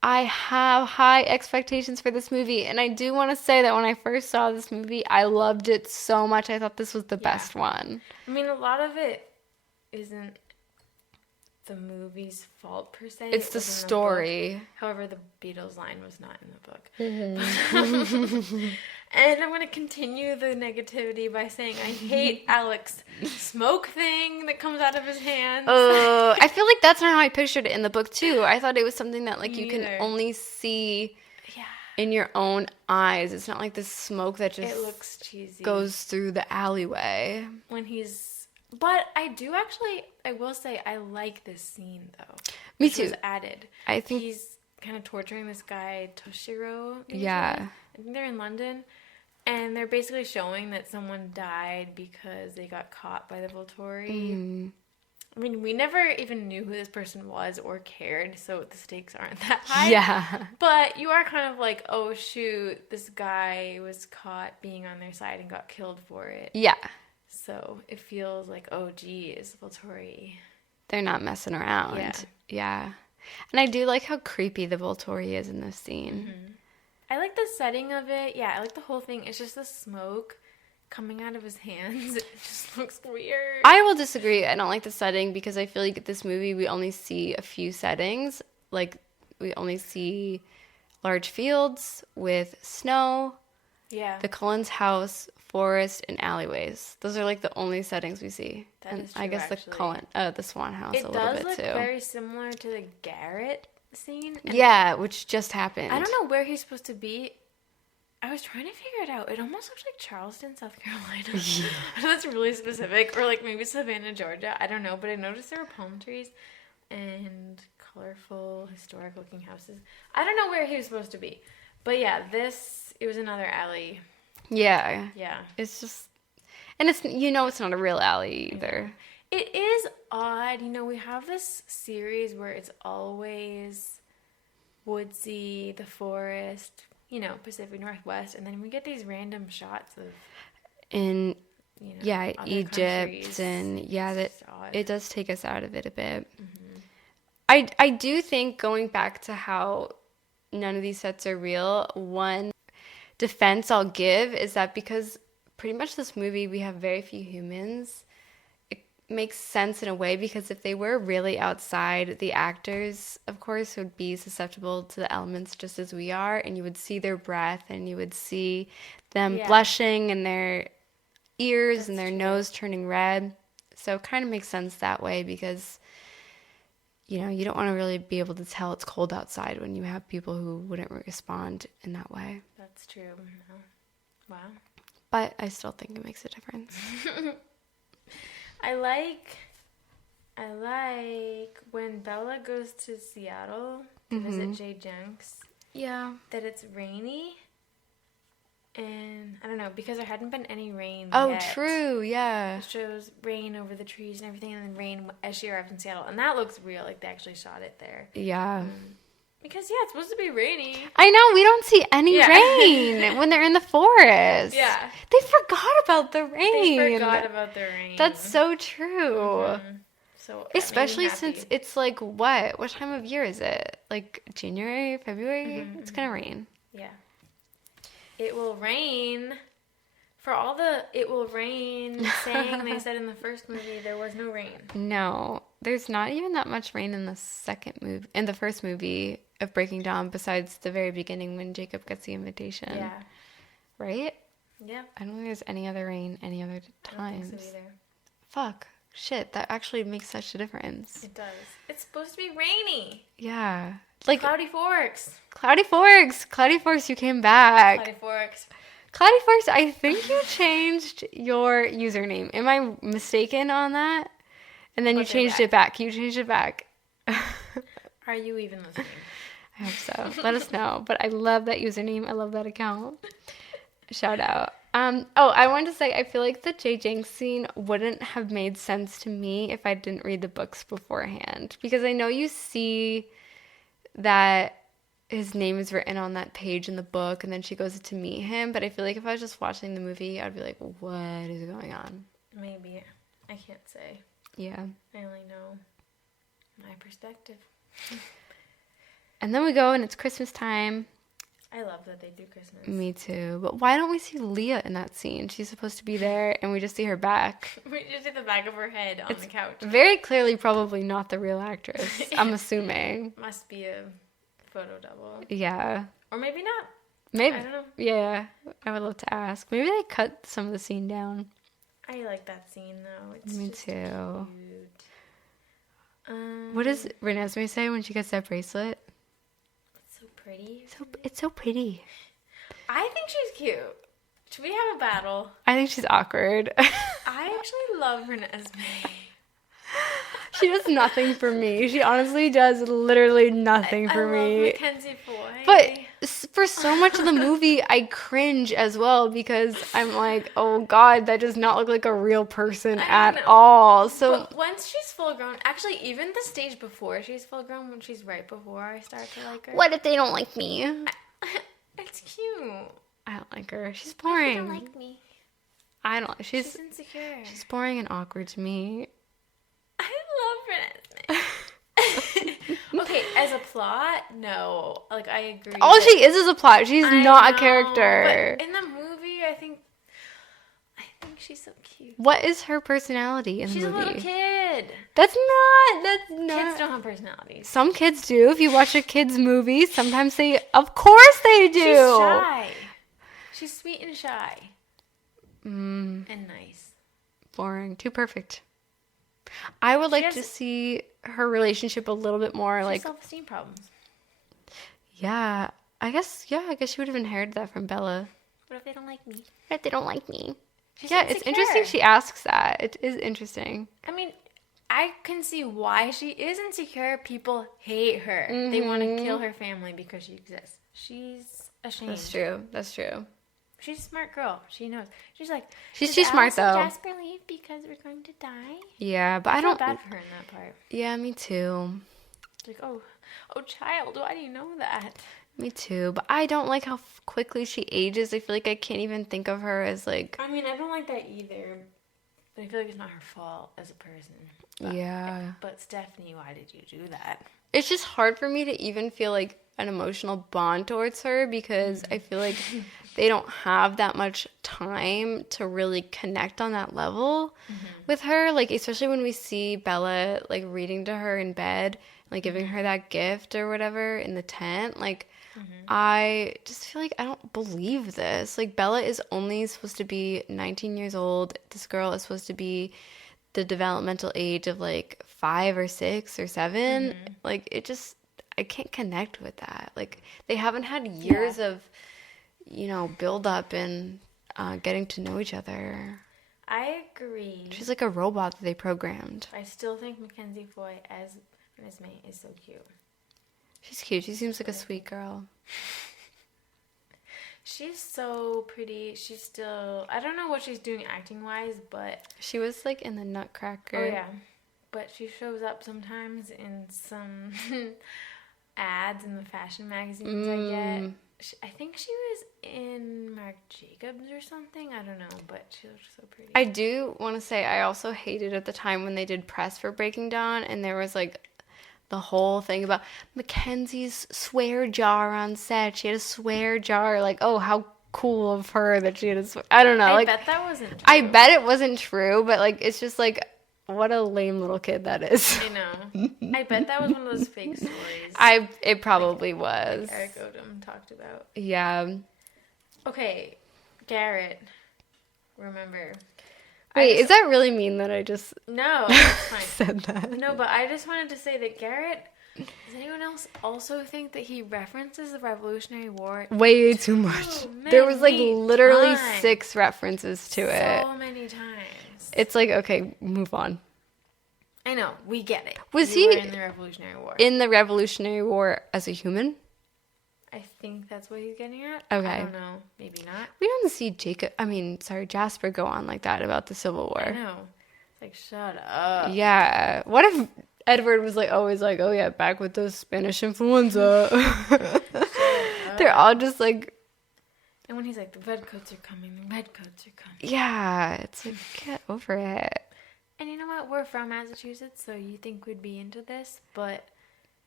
I have high expectations for this movie. And I do want to say that when I first saw this movie, I loved it so much. I thought this was the best one. I mean, a lot of it isn't the movie's fault per se. It's the story. However, the Beatles line was not in the book. And I'm going to continue the negativity by saying I hate Alex's smoke thing that comes out of his hands. Oh, I feel like that's not how I pictured it in the book too. I thought it was something that like Me you can neither. only see in your own eyes. It's not like this smoke that just It looks cheesy. goes through the alleyway. When he's... But I will say I like this scene though. Me which too. was added. I think He's kind of torturing this guy, Toshiro. maybe? Yeah. I think they're in London. And they're basically showing that someone died because they got caught by the Volturi. Mm. I mean, we never even knew who this person was or cared, so the stakes aren't that high. Yeah. But you are kind of like, oh, shoot, this guy was caught being on their side and got killed for it. Yeah. So it feels like, oh, geez, Volturi. They're not messing around. Yeah. And I do like how creepy the Volturi is in this scene. Mm-hmm. I like the setting of it. Yeah, I like the whole thing. It's just the smoke coming out of his hands. It just looks weird. I will disagree. I don't like the setting because I feel like this movie we only see a few settings. Like we only see large fields with snow, Yeah. the Cullen's house, forest, and alleyways. Those are like the only settings we see. That and is true, I guess actually. the Swan house It a little does bit look too. very similar to the Garrett scene. And Yeah, which just happened. I don't know where he's supposed to be. I was trying to figure it out. It almost looks like Charleston, South Carolina. That's really specific. Or like maybe Savannah, Georgia. I don't know. But I noticed there were palm trees and colorful, historic looking houses. I don't know where he was supposed to be. But yeah, it was another alley. Yeah. Yeah. It's just, and it's it's not a real alley either. It is odd. We have this series where it's always woodsy, the forest, Pacific Northwest, and then we get these random shots of In other Egypt, countries. and It's just odd. it does take us out of it a bit. Mm-hmm. I do think going back to how none of these sets are real, one defense I'll give is that because pretty much this movie we have very few humans makes sense in a way, because if they were really outside, the actors, of course, would be susceptible to the elements just as we are, and you would see their breath, and you would see them blushing, and their ears and their nose turning red. So it kind of makes sense that way, because, you know, you don't want to really be able to tell it's cold outside when you have people who wouldn't respond in that way. That's true. Wow. But I still think it makes a difference. I like when Bella goes to Seattle to visit Jay Jenks. Yeah. That it's rainy. And I don't know, because there hadn't been any rain Oh, yet. true, yeah. It shows rain over the trees and everything, and then rain as she arrives in Seattle. And that looks real, like they actually shot it there. Yeah. Because, yeah, it's supposed to be rainy. I know, we don't see any rain when they're in the forest. Yeah. They forgot about the rain. They forgot about the rain. That's so true. Mm-hmm. So especially since it's like, what time of year is it? Like January, February? It's gonna rain. Yeah. It will rain. For all the "it will rain" saying they said in the first movie, there was no rain. No, there's not even that much rain in the first movie of Breaking Dawn, besides the very beginning when Jacob gets the invitation. Yeah. Right? Yeah. I don't think there's any other rain any other times. I don't think so either. Fuck. Shit, that actually makes such a difference. It does. It's supposed to be rainy. Yeah. Like Cloudy Forks. Cloudy Forks, you came back. Cloudy Forks. Cloudy Forks, I think you changed your username. Am I mistaken on that? And then you changed it back. You changed it back. Are you even listening? I hope so. Let us know. But I love that username. I love that account. Shout out. I wanted to say, I feel like the Jay Jenks scene wouldn't have made sense to me if I didn't read the books beforehand. Because I know you see that his name is written on that page in the book, and then she goes to meet him. But I feel like if I was just watching the movie, I'd be like, what is going on? Maybe. I can't say. Yeah. I only know my perspective. And then we go, and it's Christmas time. I love that they do Christmas. Me too. But why don't we see Leah in that scene? She's supposed to be there, and we just see her back. We just see the back of her head on the couch. Very clearly probably not the real actress, I'm assuming. Must be a photo double. Yeah. Or maybe not. Maybe. I don't know. Yeah. I would love to ask. Maybe they cut some of the scene down. I like that scene, though. It's Me just too. Cute. What does Renesmee say when she gets that bracelet? So pretty. It's so pretty. I think she's cute. Should we have a battle? I think she's awkward. I actually love Renesmee. She does nothing for me. She honestly does literally nothing for me. I love Mackenzie Foy. But for so much of the movie, I cringe as well, because I'm like, oh God, that does not look like a real person at all. So but once she's full grown, actually even the stage before she's full grown, when she's right before I start to like her. What if they don't like me? It's cute. I don't like her. She's boring. They don't like me. I don't. She's insecure. She's boring and awkward to me. I love Renesmee. Okay, as a plot, no. Like, I agree. All she is a plot. She's not a character. But in the movie, I think she's so cute. What is her personality in the movie? She's a little kid. That's not. Kids don't have personalities. Some kids do. If you watch a kid's movie, sometimes they, of course they do. She's shy. She's sweet and shy. And nice. Boring. Too perfect. I would like to see her relationship a little bit more like self-esteem problems. Yeah. I guess she would have inherited that from Bella. What if they don't like me? What if they don't like me? She's yeah, insecure. It's interesting she asks that. It is interesting. I mean, I can see why she is insecure. People hate her. They want to kill her family because she exists. She's ashamed. That's true. She's a smart girl. She knows. She's like, she's smart though. Does Jasper leave because we're going to die? Yeah, but I feel don't bad for her in that part. Yeah, me too. It's like, oh, child, why do you know that? Me too, but I don't like how quickly she ages. I feel like I can't even think of her as like. I mean, I don't like that either. But I feel like it's not her fault as a person. But Stephanie, why did you do that? It's just hard for me to even feel like an emotional bond towards her because I feel like they don't have that much time to really connect on that level with her. Like, especially when we see Bella, like, reading to her in bed, like, giving her that gift or whatever in the tent. Like, I just feel like I don't believe this. Like, Bella is only supposed to be 19 years old. This girl is supposed to be the developmental age of, like, 5 or 6 or 7. Like, it just, I can't connect with that. Like, they haven't had years of, you know, build up and getting to know each other. I agree. She's like a robot that they programmed. I still think Mackenzie Foy as Renesmee is so cute. She's cute. She seems like a sweet girl. She's so pretty. She's still, I don't know what she's doing acting-wise, but... She was, like, in the Nutcracker. Oh, yeah. But she shows up sometimes in some ads in the fashion magazines I get. I think she was in Marc Jacobs or something. I don't know, but she looks so pretty. I do want to say I also hated at the time when they did press for Breaking Dawn, and there was, like, the whole thing about Mackenzie's swear jar on set. She had a swear jar. Like, oh, how cool of her that she had a swear. I don't know. I like, bet that wasn't true. I bet it wasn't true, but, like, it's just, like, what a lame little kid that is. I know. I bet that was one of those fake stories. It probably was. Eric Odom talked about. Yeah. Okay, Garrett. Remember. Wait, is that really mean that I just No, it's fine. said that? No, but I just wanted to say that Garrett, does anyone else also think that he references the Revolutionary War? Way too much. There was like literally 6 references to it. So many times. It's like, okay, move on. I know, we get it. Was you he were in the Revolutionary War? In the Revolutionary War as a human? I think that's what he's getting at. Okay. I don't know. Maybe not. We don't see Jasper go on like that about the Civil War. I know. It's like, shut up. Yeah. What if Edward was like always like, oh yeah, back with the Spanish influenza. They're all just like. And when he's like, the redcoats are coming, the redcoats are coming. Yeah. It's like, get over it. And you know what? We're from Massachusetts, so you think we'd be into this, but.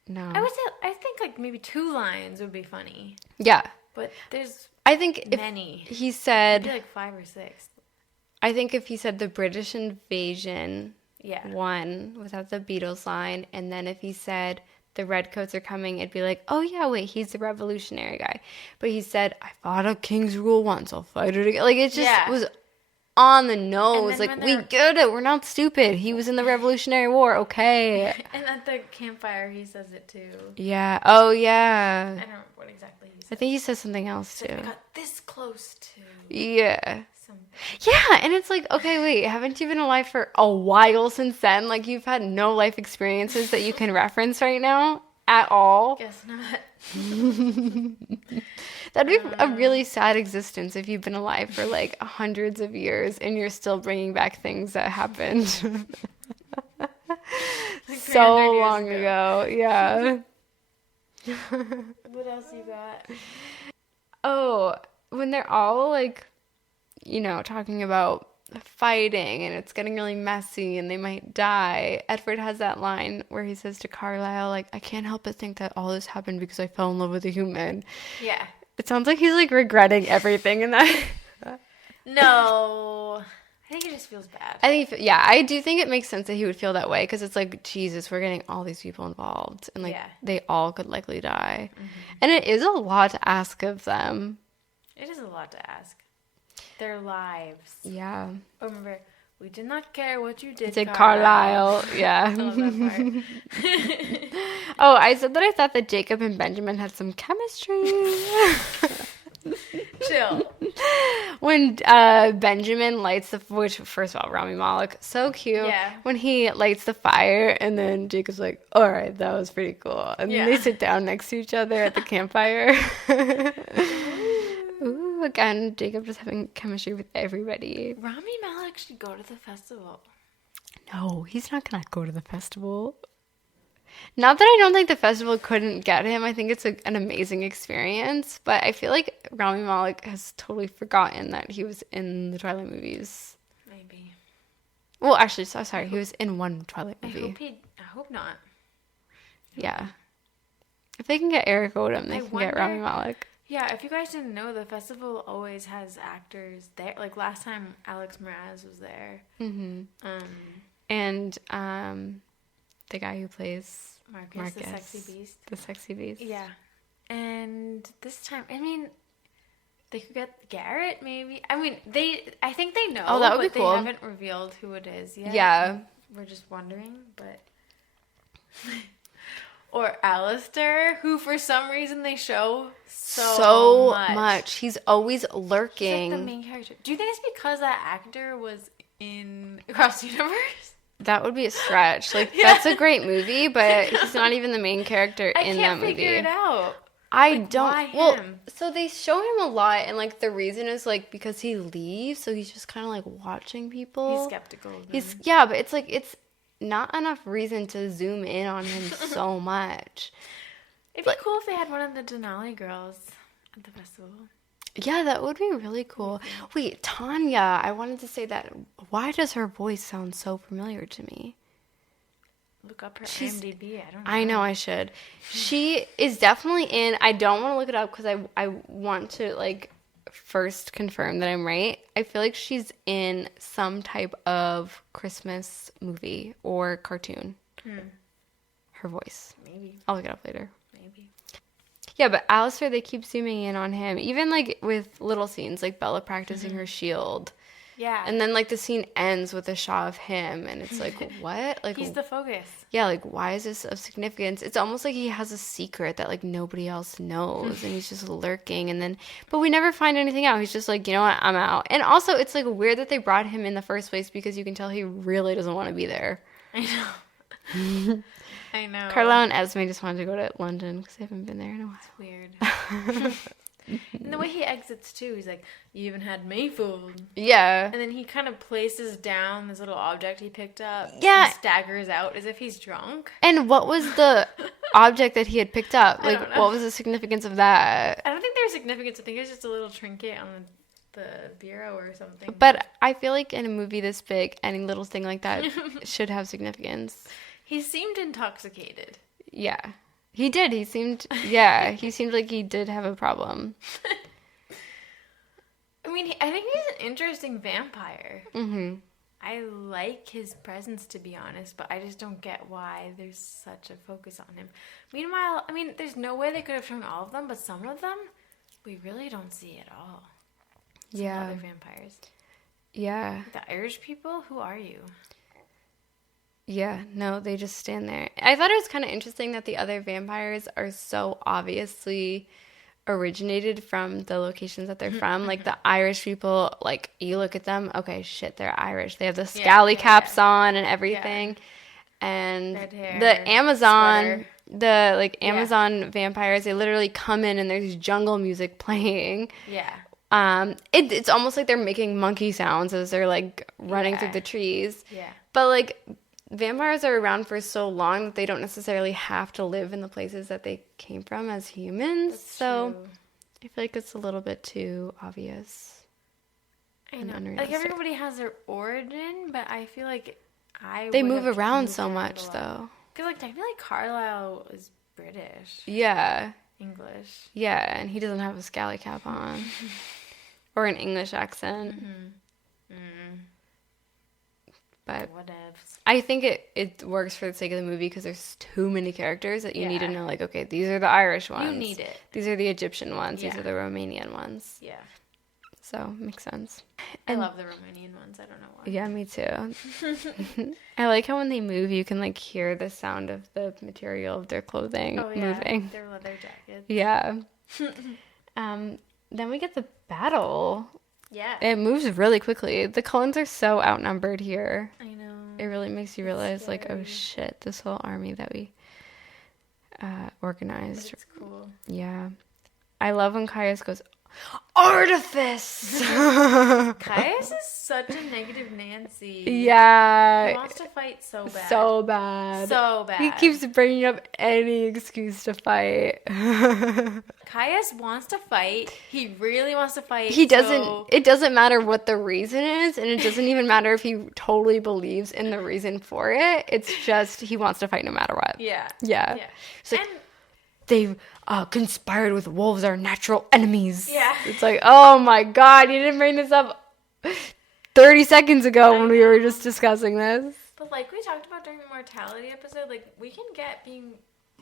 No. I think like maybe 2 lines would be funny. Yeah. But there's I think many. If he said maybe like 5 or 6. I think if he said the British invasion won without the Beatles line, and then if he said the redcoats are coming, it'd be like, oh yeah, wait, he's the revolutionary guy. But he said, I fought a king's rule once, I'll fight it again. Like it just was on the nose. Like, we get it. We're not stupid. He was in the Revolutionary War. Okay. And at the campfire, he says it too. Yeah. Oh, yeah. I don't remember what exactly he said. I think he says something else too. I got this close to. Yeah. Something. Yeah. And it's like, okay, wait, haven't you been alive for a while since then? Like, you've had no life experiences that you can reference right now at all? Guess not. That'd be a really sad existence if you've been alive for like hundreds of years and you're still bringing back things that happened like so long ago. Yeah. What else you got? Oh, when they're all like, you know, talking about fighting and it's getting really messy and they might die, Edward has that line where he says to Carlisle, like, I can't help but think that all this happened because I fell in love with a human. Yeah. It sounds like he's like regretting everything in that. No. I think he just feels bad. I do think it makes sense that he would feel that way because it's like, Jesus, we're getting all these people involved and like they all could likely die. Mm-hmm. And it is a lot to ask of them. It is a lot to ask. Their lives. Yeah. Oh, remember, we did not care what you did, Carlisle. Yeah. I love that part. Oh, I said that I thought that Jacob and Benjamin had some chemistry. Chill. When Benjamin lights which, first of all, Rami Malek, so cute. Yeah. When he lights the fire and then Jacob's like, all right, that was pretty cool. And then they sit down next to each other at the campfire. Ooh, again, Jacob just having chemistry with everybody. Rami Malek should go to the festival. No, he's not going to go to the festival. Not that I don't think the festival couldn't get him. I think it's an amazing experience. But I feel like Rami Malek has totally forgotten that he was in the Twilight movies. Maybe. Well, actually, so sorry. He was in one Twilight movie. I hope not. Yeah. If they can get Eric Odom, they can get Rami Malek. Yeah, if you guys didn't know, the festival always has actors there. Like last time, Alex Mraz was there. Mm-hmm. And the guy who plays Marcus, the sexy beast. The sexy beast. Yeah. And this time, I mean, they could get Garrett, maybe. I mean, I think they know. Oh, that would be cool. They haven't revealed who it is yet. Yeah. We're just wondering, but... Or Alistair, who for some reason they show so much. He's always lurking. He's like the main character. Do you think it's because that actor was in Across the Universe? That would be a stretch. Like, that's a great movie, but he's not even the main character in that movie. I can't figure it out. I don't. Why well, him? so they show him a lot, and like the reason is like because he leaves, so he's just kind of like watching people. He's skeptical. But it's like it's not enough reason to zoom in on him so much. It'd be cool if they had one of the Denali girls at the festival. Yeah, that would be really cool. Wait, Tanya, I wanted to say that. Why does her voice sound so familiar to me? Look up her IMDb. I don't know. I know I should. She is definitely in. I don't want to look it up because I want to like first confirm that I'm right. I feel like she's in some type of Christmas movie or cartoon. Her voice. Maybe. I'll look it up later. Maybe. Yeah, but Alistair, they keep zooming in on him. Even like with little scenes, like Bella practicing her shield. Yeah. And then like the scene ends with a shot of him, and it's like, what? Like he's the focus. Yeah, like why is this of significance? It's almost like he has a secret that like nobody else knows, and he's just lurking. And then, but we never find anything out. He's just like, you know what, I'm out. And also, it's like weird that they brought him in the first place because you can tell he really doesn't want to be there. I know. I know. Carla and Esme just wanted to go to London because they haven't been there in a while. It's weird. And the way he exits too, he's like, "You even had me fooled." Yeah. And then he kind of places down this little object he picked up. Yeah. And staggers out as if he's drunk. And what was the object that he had picked up? Like, what was the significance of that? I don't think there's significance. I think it's just a little trinket on the bureau or something. But I feel like in a movie this big, any little thing like that should have significance. He seemed intoxicated. Yeah. He did. He seemed like he did have a problem. I mean, I think he's an interesting vampire. Mm-hmm. I like his presence, to be honest, but I just don't get why there's such a focus on him. Meanwhile, I mean, there's no way they could have shown all of them, but some of them, we really don't see at all. Some other vampires. Yeah. The Irish people? Who are you? Yeah, no, they just stand there. I thought it was kind of interesting that the other vampires are so obviously originated from the locations that they're from. Like the Irish people, like you look at them, okay, shit, they're Irish. They have the scally caps on and everything. Yeah. And red hair, the Amazon, sweater. The like Amazon vampires, they literally come in and there's jungle music playing. Yeah. It's almost like they're making monkey sounds as they're like running through the trees. Yeah. But like vampires are around for so long that they don't necessarily have to live in the places that they came from as humans. That's so true. I feel like it's a little bit too obvious. I know. Like everybody has their origin, but I feel like they move around so much though. Because like technically Carlisle is British. Yeah. English. Yeah, and he doesn't have a scally cap on. Or an English accent. Mm-hmm. Mm. But whatever. I think it works for the sake of the movie because there's too many characters that you need to know, like, okay, these are the Irish ones. You need it. These are the Egyptian ones. These are the Romanian ones. Yeah. So, makes sense. I love the Romanian ones. I don't know why. Yeah, me too. I like how when they move, you can, like, hear the sound of the material of their clothing moving. Their leather jackets. Yeah. Then we get the battle. Yeah. It moves really quickly. The Cullens are so outnumbered here. I know. It really makes you realize, like, oh shit, this whole army that we organized. But it's cool. Yeah. I love when Caius goes, Artifice! Caius is such a negative Nancy. Yeah. He wants to fight so bad. So bad. So bad. He keeps bringing up any excuse to fight. Caius wants to fight. He really wants to fight. He doesn't, it doesn't matter what the reason is, and it doesn't even matter if he totally believes in the reason for it. It's just he wants to fight no matter what. Yeah. Yeah. Yeah. It's like, they've conspired with wolves, our natural enemies. Yeah. It's like, oh my god, you didn't bring this up 30 seconds ago when we were just discussing this. But like we talked about during the mortality episode, like we can get being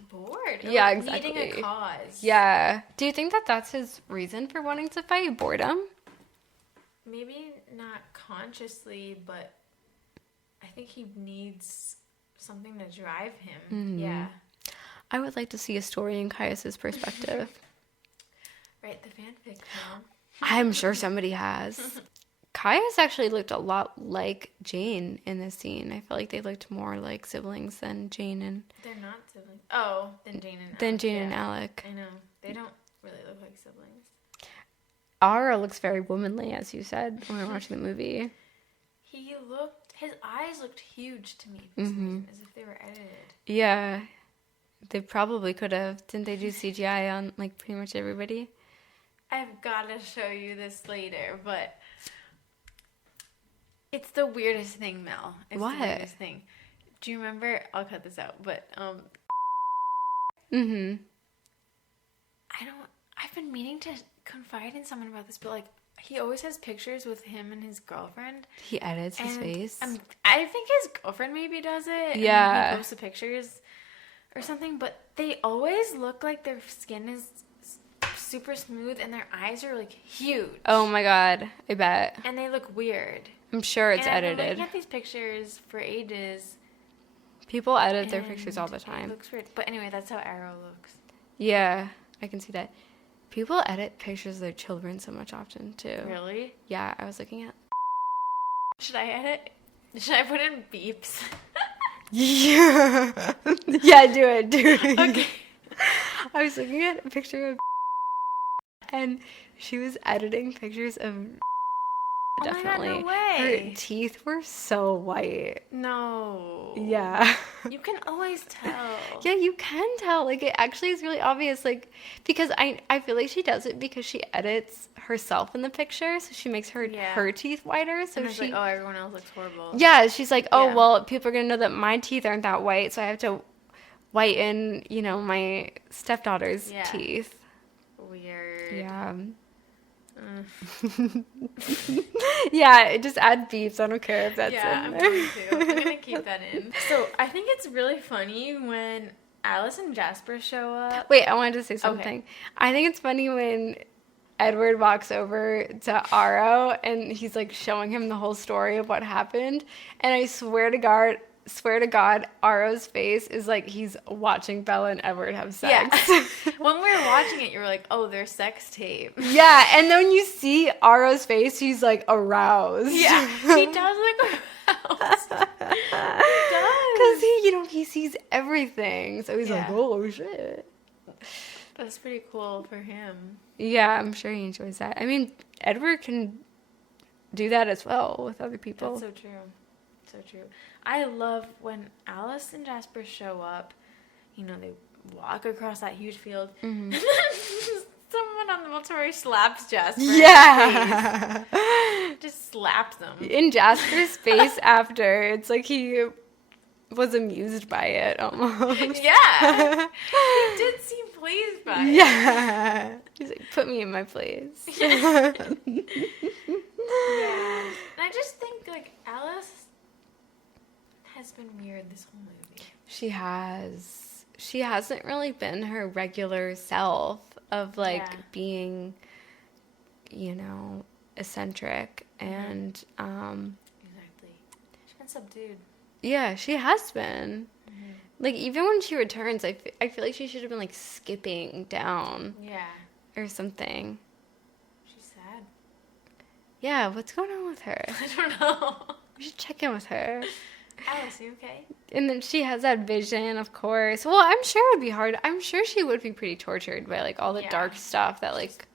bored. Yeah, like, exactly. Needing a cause. Yeah. Do you think that that's his reason for wanting to fight? Boredom? Maybe not consciously, but I think he needs something to drive him. Mm-hmm. Yeah. I would like to see a story in Caius's perspective. Right, the fanfic now. I'm sure somebody has. Caius actually looked a lot like Jane in this scene. I feel like they looked more like siblings than Jane and... They're not siblings. Oh, than Jane and Alec. Than Jane and Alec. I know. They don't really look like siblings. Ara looks very womanly, as you said when we were watching the movie. His eyes looked huge to me for some reason, as if they were edited. Yeah. They probably could have. Didn't they do CGI on, like, pretty much everybody? I've got to show you this later, but it's the weirdest thing, Mel. It's what? The weirdest thing. Do you remember? I'll cut this out, but I've been meaning to confide in someone about this, but like he always has pictures with him and his girlfriend. He edits his face. I think his girlfriend maybe does it. Yeah. And he posts the pictures or something, but they always look like their skin is super smooth and their eyes are like huge. Oh my god, I bet. And they look weird. I'm sure it's and I've been edited. looking at these pictures for ages. People edit their pictures all the It time. looks weird. But anyway, that's how Arrow looks. Yeah, I can see that. People edit pictures of their children so much often, too. Really? Yeah, I was looking at... Should I edit? Should I put in beeps? Yeah. Yeah, do it. Okay. I was looking at a picture of and she was editing pictures of definitely. Oh my God, no way. Her teeth were so white. No. Yeah. You can always tell. Yeah, you can tell. Like, it actually is really obvious. Like, because I feel like she does it because she edits herself in the picture, so she makes her teeth whiter. So and like, oh, everyone else looks horrible. Yeah, she's like, oh, well, people are gonna know that my teeth aren't that white, so I have to whiten, you know, my stepdaughter's teeth. Weird. Yeah. Yeah, just add beeps. I don't care if that's in there. I'm gonna keep that in. So I think it's really funny when Alice and Jasper show up. Wait, I wanted to say something. Okay. I think it's funny when Edward walks over to Aro and he's like showing him the whole story of what happened, and I swear to God, Aro's face is like he's watching Bella and Edward have sex. Yeah. When we were watching it, you were like, oh, their sex tape. Yeah, and then when you see Aro's face, he's like aroused. Yeah, he does look aroused. He does. Because he sees everything. So he's like, oh, shit. That's pretty cool for him. Yeah, I'm sure he enjoys that. I mean, Edward can do that as well with other people. That's so true. So true. I love when Alice and Jasper show up. You know, they walk across that huge field. Mm-hmm. And then someone on the Volturi slaps Jasper. Yeah. Just slaps him. In Jasper's face after, it's like he was amused by it almost. Yeah. He did seem pleased by it. Yeah. He's like, put me in my place. Yeah. And I just think, like, Alice has been weird this whole movie. She has. She hasn't really been her regular self of, like, being, you know, eccentric and, Exactly. She's been subdued. Yeah, she has been. Mm-hmm. Like, even when she returns, I feel like she should have been, like, skipping down. Yeah. Or something. She's sad. Yeah, what's going on with her? I don't know. We should check in with her. Alice, you okay? And then she has that vision, of course. Well, I'm sure it would be hard. I'm sure she would be pretty tortured by, like, all the dark stuff that, like...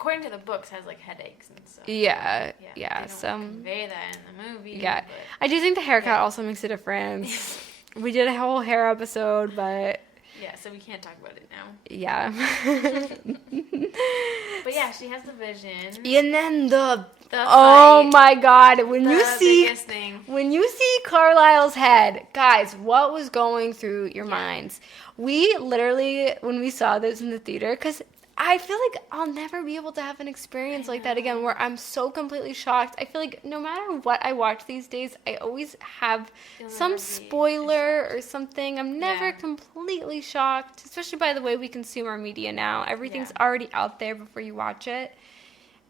according to the books, has like headaches and stuff. Yeah. They don't convey that in the movie. Yeah. But, I do think the haircut also makes a difference. We did a whole hair episode, but... Yeah, so we can't talk about it now. Yeah. But yeah, she has the vision. And then the fight. My God, when you biggest thing. see Carlisle's head, guys, what was going through your minds? We literally, when we saw this in the theater, because I feel like I'll never be able to have an experience like that again, where I'm so completely shocked. I feel like no matter what I watch these days, I always have some spoiler or something. I'm never completely shocked, especially by the way we consume our media now. Everything's already out there before you watch it.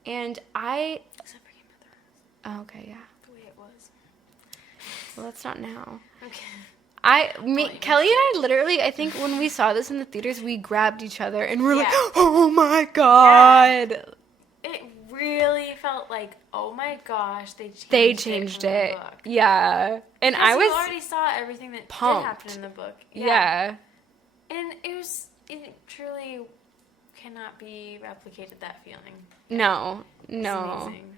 And Except for Game of Thrones. Oh, okay, yeah. The way it was. Well, that's not now. Okay. Kelly and I literally, I think when we saw this in the theaters, we grabbed each other and we're like, oh my God. Yeah. It really felt like, oh my gosh, they changed it. The book. Yeah. And I was you already saw everything that pumped. did happen in the book. Yeah. And it truly cannot be replicated, that feeling. No. It's amazing.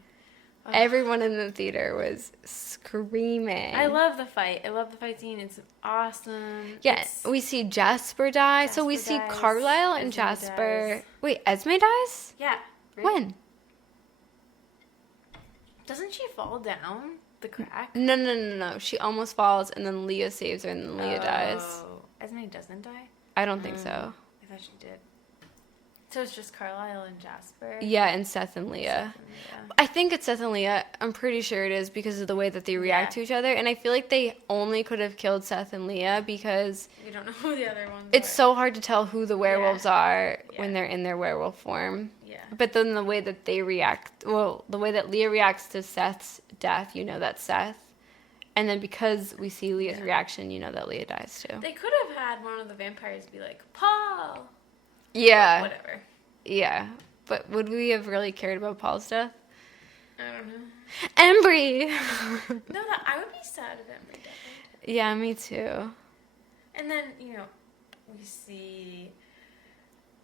Everyone in the theater was screaming. I love the fight. I love the fight scene. It's awesome. Yes, we see Jasper die. So we see Carlisle and Jasper. Dies. Wait, Esme dies? Yeah. Right? When? Doesn't she fall down the crack? No. She almost falls, and then Leah saves her, and then Leah dies. Esme doesn't die? I don't think so. I thought she did. So it's just Carlisle and Jasper? Yeah, and Seth and Leah. I think it's Seth and Leah. I'm pretty sure it is because of the way that they react to each other. And I feel like they only could have killed Seth and Leah because... We don't know who the other ones It's are. so hard to tell who the werewolves are when they're in their werewolf form. Yeah. But then the way that they react... Well, the way that Leah reacts to Seth's death, you know that's Seth. And then because we see Leah's reaction, you know that Leah dies too. They could have had one of the vampires be like, Paul! Yeah. But whatever. Yeah. But would we have really cared about Paul's death? I don't know. Embry! No, I would be sad if Embry died. Yeah, me too. And then, we see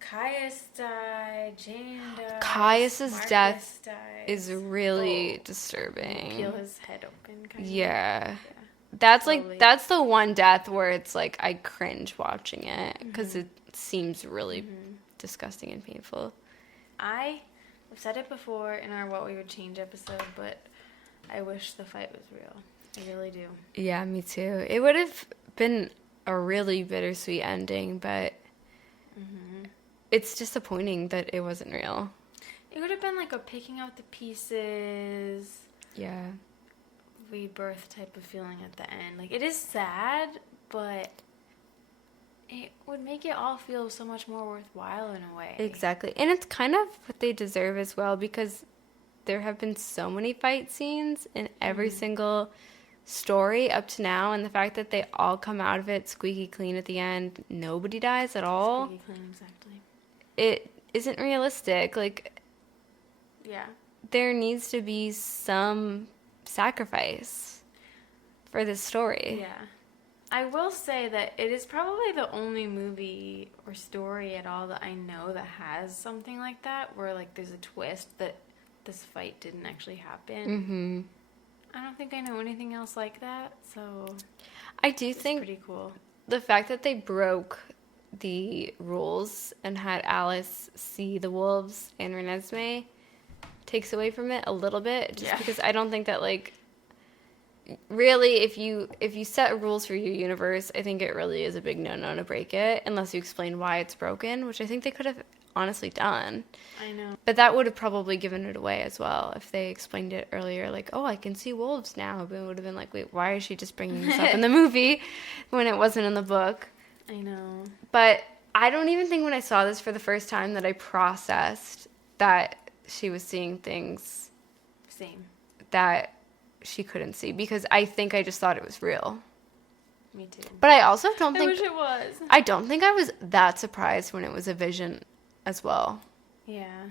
Caius die, Jane die. Caius's Marcus death dies. is really disturbing. Peel his head open, kind of. Yeah. That's Slowly. that's the one death where it's like I cringe watching it because it seems really disgusting and painful. I've said it before in our What We Would Change episode, but I wish the fight was real. I really do. Yeah, me too. It would have been a really bittersweet ending, but it's disappointing that it wasn't real. It would have been like a picking out the pieces, Yeah. rebirth type of feeling at the end. Like, it is sad, but it would make it all feel so much more worthwhile in a way. Exactly. And it's kind of what they deserve as well because there have been so many fight scenes in every single story up to now, and the fact that they all come out of it squeaky clean at the end, nobody dies at all. Squeaky clean, exactly. It isn't realistic. Like, Yeah. there needs to be some sacrifice for this story. Yeah. I will say that it is probably the only movie or story at all that I know that has something like that, where like there's a twist that this fight didn't actually happen. I don't think I know anything else like that, so I do it's think pretty cool. the fact that they broke the rules and had Alice see the wolves and Renesmee takes away from it a little bit, just because I don't think that, like, really, if you set rules for your universe, I think it really is a big no-no to break it unless you explain why it's broken, which I think they could have honestly done. I know. But that would have probably given it away as well if they explained it earlier, like, oh, I can see wolves now. But it would have been like, wait, why is she just bringing this up in the movie when it wasn't in the book? I know. But I don't even think when I saw this for the first time that I processed that she was seeing things Same. that she couldn't see, because I think I just thought it was real. Me too. But I also don't I think wish it was. I don't think I was that surprised when it was a vision as well. Yeah.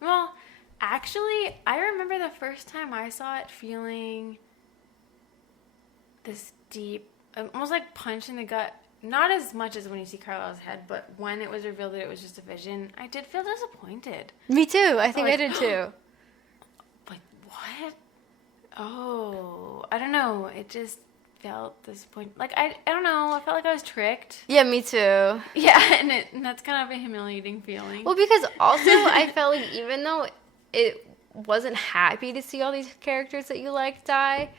Well, actually, I remember the first time I saw it feeling this deep, almost like punch in the gut not as much as when you see Carlisle's head, but when it was revealed that it was just a vision, I did feel disappointed. Me too. I think I did too. Like, what? Oh, I don't know. It just felt disappointing. Like, I don't know. I felt like I was tricked. Yeah, me too. Yeah, and that's kind of a humiliating feeling. Well, because also I felt like even though it wasn't happy to see all these characters that you like die,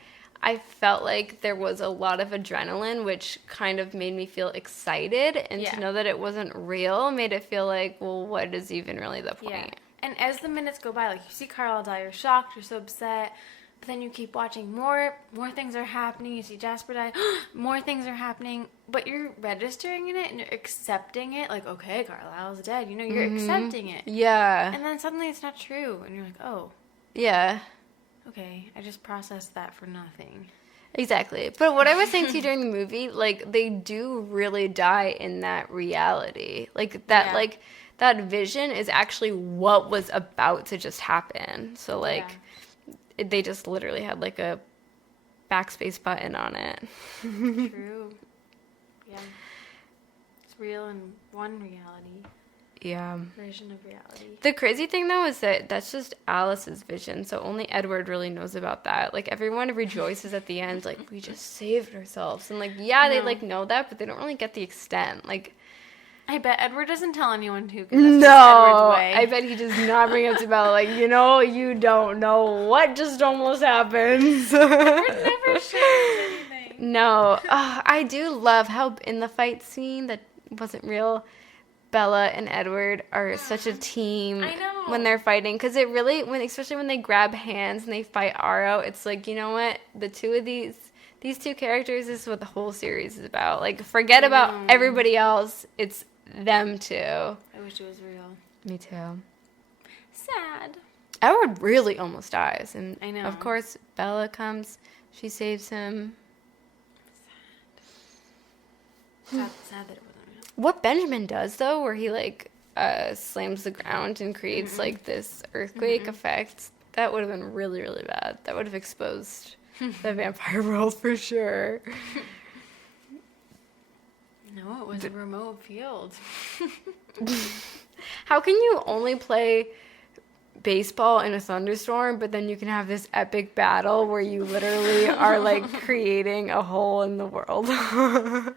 I felt like there was a lot of adrenaline, which kind of made me feel excited. And to know that it wasn't real made it feel like, well, what is even really the point? Yeah. And as the minutes go by, like, you see Carlisle die, you're shocked, you're so upset. But then you keep watching, more things are happening. You see Jasper die, more things are happening. But you're registering in it and you're accepting it. Like, okay, Carlisle's dead. You know, you're accepting it. Yeah. And then suddenly it's not true. And you're like, oh. Yeah. Okay, I just processed that for nothing. Exactly. But what I was saying to you during the movie, like, they do really die in that reality. Like, that, like, that vision is actually what was about to just happen. So, like, they just literally had, like, a backspace button on it. True. Yeah. It's real in one reality. Yeah. Version of reality. The crazy thing, though, is that that's just Alice's vision, so only Edward really knows about that. Like, everyone rejoices at the end, like, we just saved ourselves. And, like, yeah, they, like, know that, but they don't really get the extent. Like, I bet Edward doesn't tell anyone who. No, I bet he does not bring up to Bella, like, you know, you don't know what just almost happened. Edward never shares anything. No. I do love how in the fight scene that wasn't real, Bella and Edward are such a team when they're fighting, because it really, especially when they grab hands and they fight Aro, it's like, you know what, the two of these two characters is what the whole series is about. Like, forget about everybody else, it's them two. I wish it was real. Me too. Sad. Edward really almost dies, and I know. Of course Bella comes, she saves him. Sad that it wasn't real. What Benjamin does, though, where he, like, slams the ground and creates, like, this earthquake effect, that would have been really, really bad. That would have exposed the vampire world for sure. No, it was a remote field. How can you only play baseball in a thunderstorm, but then you can have this epic battle where you literally are, like, creating a hole in the world? I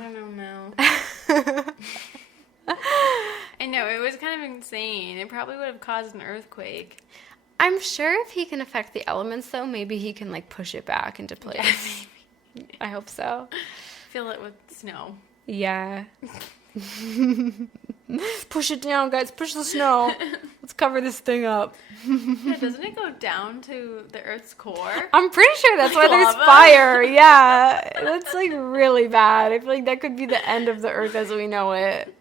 don't know now. I know, it was kind of insane. It probably would have caused an earthquake. I'm sure if he can affect the elements, though, maybe he can, like, push it back into place. Yeah, I hope so. Fill it with snow. Yeah. Push it down, guys. Push the snow. Let's cover this thing up. Yeah, doesn't it go down to the Earth's core? I'm pretty sure that's Like why there's lava? fire. Yeah. That's, like, really bad. I feel like that could be the end of the Earth as we know it.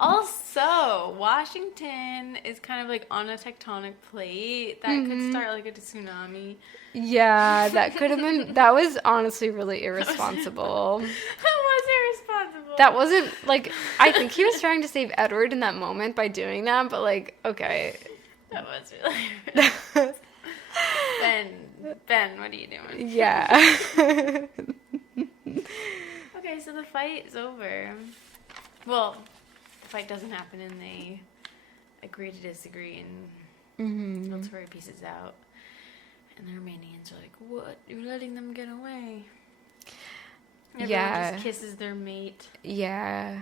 Also, Washington is kind of like on a tectonic plate. That could start like a tsunami. Yeah, that could have been... That was honestly really irresponsible. That was irresponsible. That wasn't, like... I think he was trying to save Edward in that moment by doing that, but, like, okay. That was really irresponsible. Ben, what are you doing? Yeah. Okay, so the fight is over. Well, the fight doesn't happen and they agree to disagree and Volturi pieces out. And the Romanians are like, what? You're letting them get away. Everyone just kisses their mate. Yeah.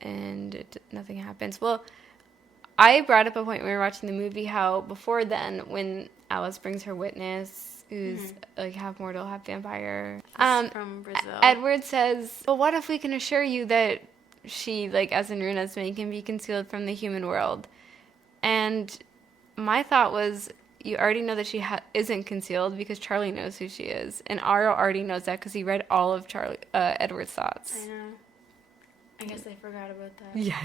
And nothing happens. Well, I brought up a point when we were watching the movie how before then, when Alice brings her witness, who's like half mortal, half vampire, from Brazil. Edward says, well, what if we can assure you that she, like, as in Renesmee, can be concealed from the human world? And my thought was, you already know that she isn't concealed because Charlie knows who she is. And Aro already knows that because he read all of Edward's thoughts. I know. I guess they forgot about that. Yeah.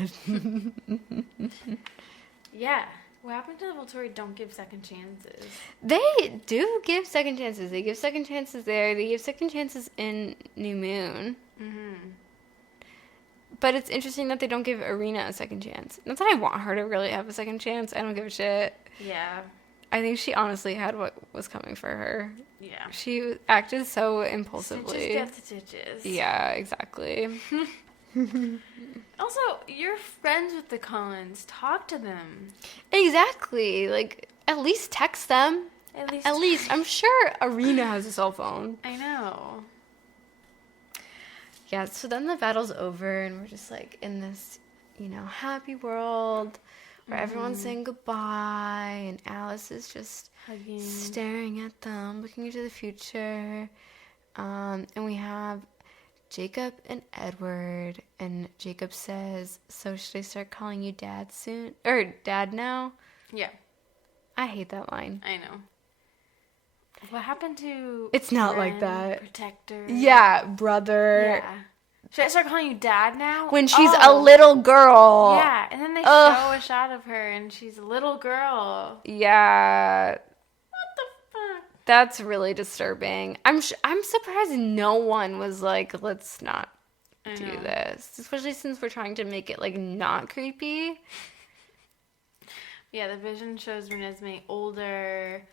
Yeah. What happened to the Volturi don't give second chances? They do give second chances. They give second chances there. They give second chances in New Moon. Mm-hmm. But it's interesting that they don't give Irina a second chance. Not that I want her to really have a second chance. I don't give a shit. Yeah. I think she honestly had what was coming for her. Yeah. She acted so impulsively. Stitches get stitches. Yeah, exactly. Also, you're friends with the Cullens. Talk to them. Exactly. Like, at least text them. At least. I'm sure Arena has a cell phone. I know. Yeah, so then the battle's over, and we're just, like, in this, happy world where everyone's saying goodbye, and Alice is just Hugging. staring at them, looking into the future. And we have Jacob and Edward, and Jacob says, so should I start calling you Dad soon? Or Dad now? Yeah. I hate that line. I know. What happened to... It's not like that. Protector? Yeah, brother. Yeah. Should I start calling you Dad now? When she's a little girl. Yeah, and then they show a shot of her, and she's a little girl. Yeah. What the fuck? That's really disturbing. I'm surprised no one was like, let's not do this. Especially since we're trying to make it, like, not creepy. Yeah, the vision shows Renesmee older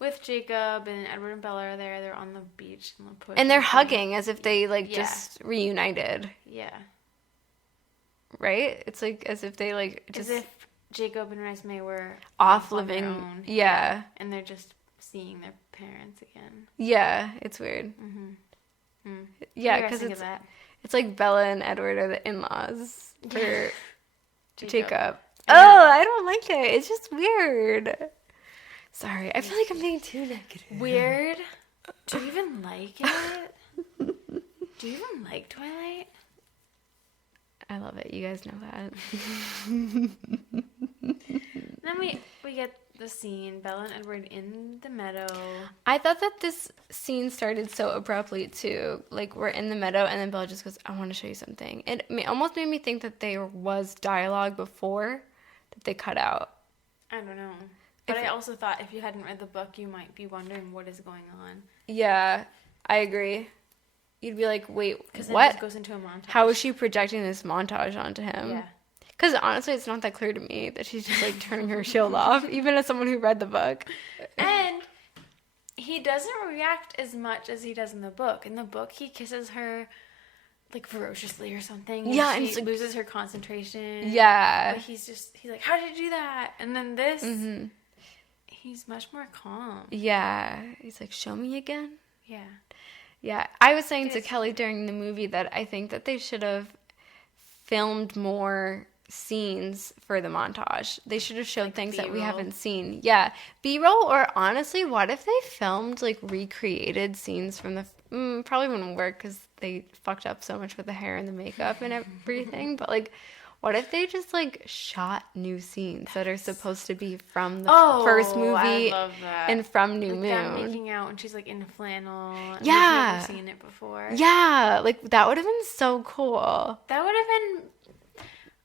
with Jacob, and Edward and Bella are there. They're on the beach. And they're hugging as if they, like, just reunited. Yeah. Right? It's, like, as if they, like, just... As if Jacob and Renesmee were off on living. their own. Yeah. And they're just seeing their parents again. Yeah, it's weird. Yeah, because it's like Bella and Edward are the in-laws for Jacob. Oh, I don't like it. It's just weird. Sorry, I feel like I'm being too negative. Weird? Do you even like it? Do you even like Twilight? I love it. You guys know that. Then we get the scene, Bella and Edward in the meadow. I thought that this scene started so abruptly too. Like, we're in the meadow and then Bella just goes, I want to show you something. It almost made me think that there was dialogue before that they cut out. I don't know. But I also thought if you hadn't read the book, you might be wondering what is going on. Yeah, I agree. You'd be like, wait, what? Because it just goes into a montage. How is she projecting this montage onto him? Yeah. Because honestly, it's not that clear to me that she's just, like, turning her shield off, even as someone who read the book. And he doesn't react as much as he does in the book. In the book, he kisses her, like, ferociously or something. And yeah, she loses her concentration. Yeah. But he's like, how did you do that? And then this, he's much more calm. Yeah. He's like, show me again? Yeah. Yeah. I was saying to Kelly during the movie that I think that they should have filmed more scenes for the montage. They should have showed, like, things B-roll that we haven't seen. Yeah. B-roll, or honestly, what if they filmed, like, recreated scenes from the... probably wouldn't work because they fucked up so much with the hair and the makeup and everything. But, like, what if they just, like, shot new scenes that are supposed to be from the first movie and from New Moon? Them making out and she's, like, in flannel. And yeah. We've never seen it before. Yeah. Like, that would have been so cool. That would have been...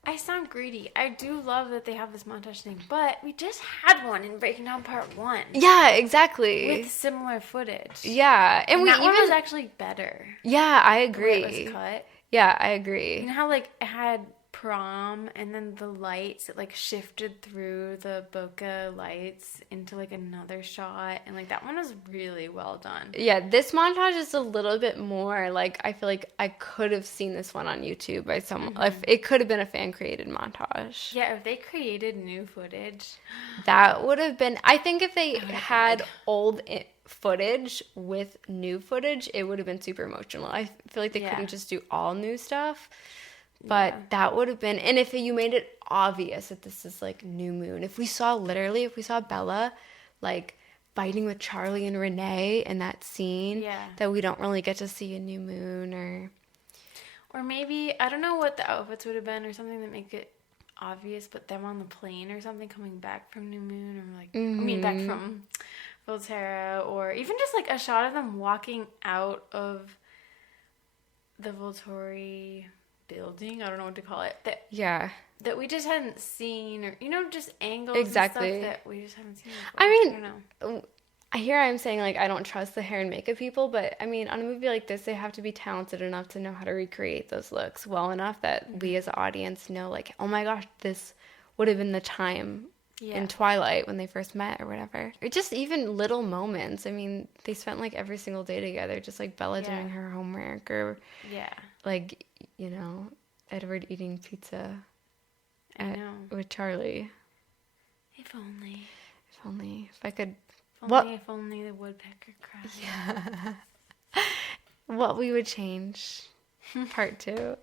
I sound greedy. I do love that they have this montage thing, but we just had one in Breaking Down Part 1. Yeah, exactly. With similar footage. Yeah. And that one was actually better. Yeah, I agree. The way it was cut. Yeah, I agree. You know how, like, it had prom and then the lights, it, like, shifted through the bokeh lights into, like, another shot, and, like, that one was really well done. Yeah, this montage is a little bit more, like, I feel like I could have seen this one on YouTube by someone. If it could have been a fan created montage. Yeah, if they created new footage, that would have been... I think if they had old footage with new footage, it would have been super emotional. I feel like they couldn't just do all new stuff. But that would have been... And if you made it obvious that this is, like, New Moon. If we saw Bella, like, fighting with Charlie and Renee in that scene that we don't really get to see in New Moon, or maybe, I don't know what the outfits would have been or something that make it obvious, but them on the plane or something coming back from New Moon, or, like, I mean, back from Volturi, or even just, like, a shot of them walking out of the Volturi building, I don't know what to call it, that we just hadn't seen, or, you know, just angles and stuff that we just haven't seen before. I mean, I don't know. Here I'm saying, like, I don't trust the hair and makeup people, but I mean, on a movie like this, they have to be talented enough to know how to recreate those looks well enough that we as an audience know, like, oh my gosh, this would have been the time in Twilight when they first met or whatever. Or just even little moments. I mean, they spent like every single day together, just like Bella doing her homework or like, you know, Edward eating pizza with Charlie. If only. If only. If I could. If only the woodpecker cried. Yeah. What we would change. Part 2.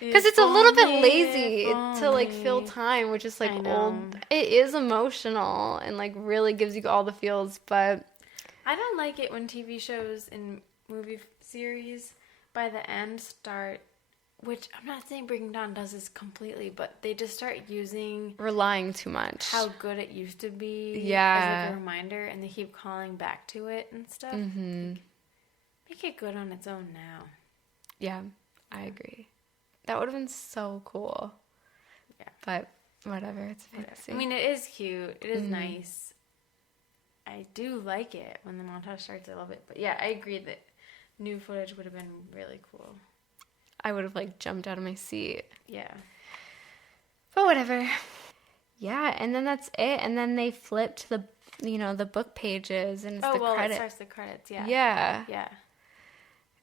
Because it's a little bit lazy to like fill time, which is like old. It is emotional and like really gives you all the feels, but I don't like it when TV shows and movie series by the end start, which I'm not saying Breaking Dawn does this completely, but they just start relying too much. How good it used to be as like a reminder, and they keep calling back to it and stuff. Mm-hmm. Make it good on its own now. Yeah, I agree. That would have been so cool. Yeah. But whatever, it's fantasy. I mean, it is cute. It is nice. I do like it when the montage starts. I love it. But yeah, I agree that new footage would have been really cool. I would have like jumped out of my seat. Yeah. But whatever. Yeah, and then that's it. And then they flip to the book pages and it's the credits. It starts the credits, yeah. Yeah. Yeah.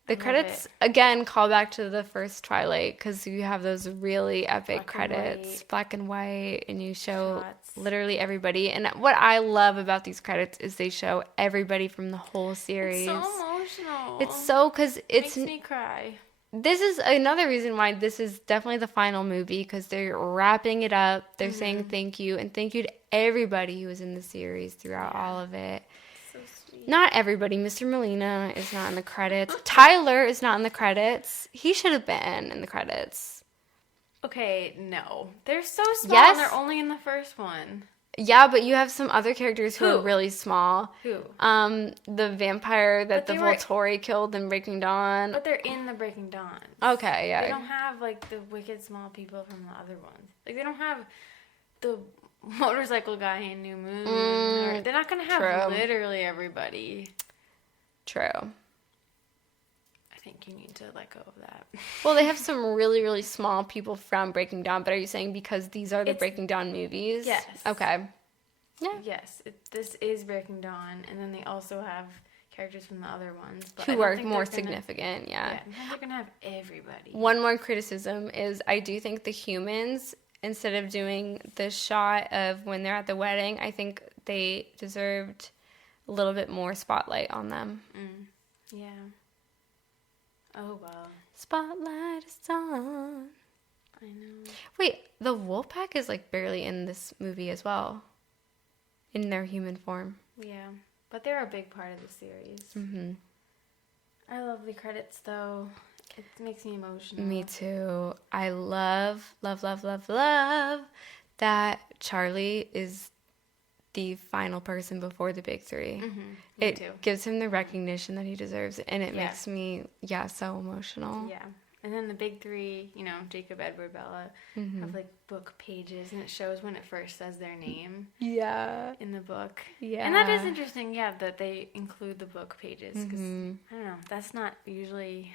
The credits, again, call back to the first Twilight because you have those really epic credits, black and white, and you show literally everybody. And what I love about these credits is they show everybody from the whole series. It's so emotional. It's so, because it makes me cry. This is another reason why this is definitely the final movie because they're wrapping it up. They're saying thank you, and thank you to everybody who was in the series throughout all of it. So sweet. Not everybody. Mr. Molina is not in the credits. Tyler is not in the credits. He should have been in the credits. Okay, no. They're so small Yes. and they're only in the first one. Yeah, but you have some other characters who are really small. Who? The vampire that the Volturi killed in Breaking Dawn. But they're in the Breaking Dawn. Okay, yeah. They don't have, like, the wicked small people from the other ones. Like, they don't have the motorcycle guy in New Moon. Or they're not going to have literally everybody. True. I think you need to let go of that. Well, they have some really, really small people from Breaking Dawn, but are you saying because these are the Breaking Dawn movies? Yes. Okay. Yeah. Yes, this is Breaking Dawn, and then they also have characters from the other ones. But who are more significant, Yeah, I don't think they're going to have everybody. One more criticism is I do think the humans, instead of doing the shot of when they're at the wedding, I think they deserved a little bit more spotlight on them. Yeah. Oh, well. Spotlight is on. I know. Wait, the Wolfpack is like barely in this movie as well. In their human form. Yeah. But they're a big part of the series. Mm-hmm. I love the credits, though. It makes me emotional. Me too. I love, love, love, love, love that Charlie is the final person before the big three. It gives him the recognition that he deserves, and it makes me, so emotional. Yeah. And then the big three, Jacob, Edward, Bella, have, like, book pages, and it shows when it first says their name. Yeah. In the book. Yeah. And that is interesting, that they include the book pages, because, I don't know, that's not usually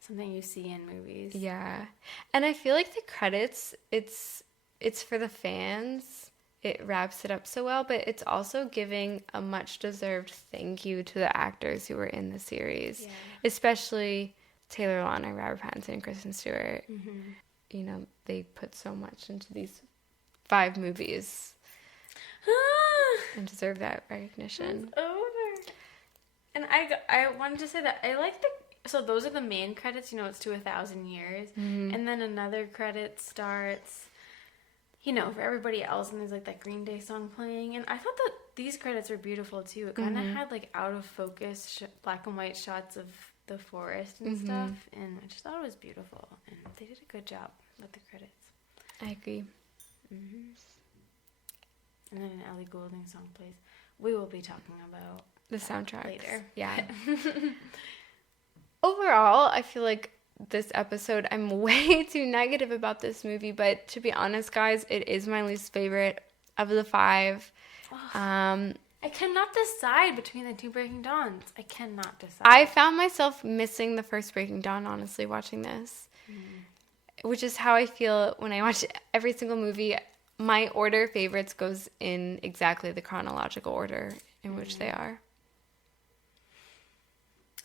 something you see in movies. Yeah. And I feel like the credits, it's for the fans. It wraps it up so well, but it's also giving a much-deserved thank you to the actors who were in the series, especially Taylor Lautner, Robert Pattinson, and Kristen Stewart. They put so much into these 5 movies and deserve that recognition. It's over. And I wanted to say that I like so those are the main credits, it's to 1,000 years, and then another credit starts, for everybody else, and there's, like, that Green Day song playing. And I thought that these credits were beautiful, too. It kind of had, like, out-of-focus black and white shots of the forest and stuff. And I just thought it was beautiful. And they did a good job with the credits. I agree. And then an Ellie Goulding song plays. We will be talking about the soundtrack later. Yeah. Overall, I feel like this episode, I'm way too negative about this movie, but to be honest, guys, it is my least favorite of the 5. I cannot decide between the 2 Breaking Dawns. I cannot decide. I found myself missing the first Breaking Dawn, honestly, watching this, which is how I feel when I watch every single movie. my order of favorites goes in exactly the chronological order in which they are.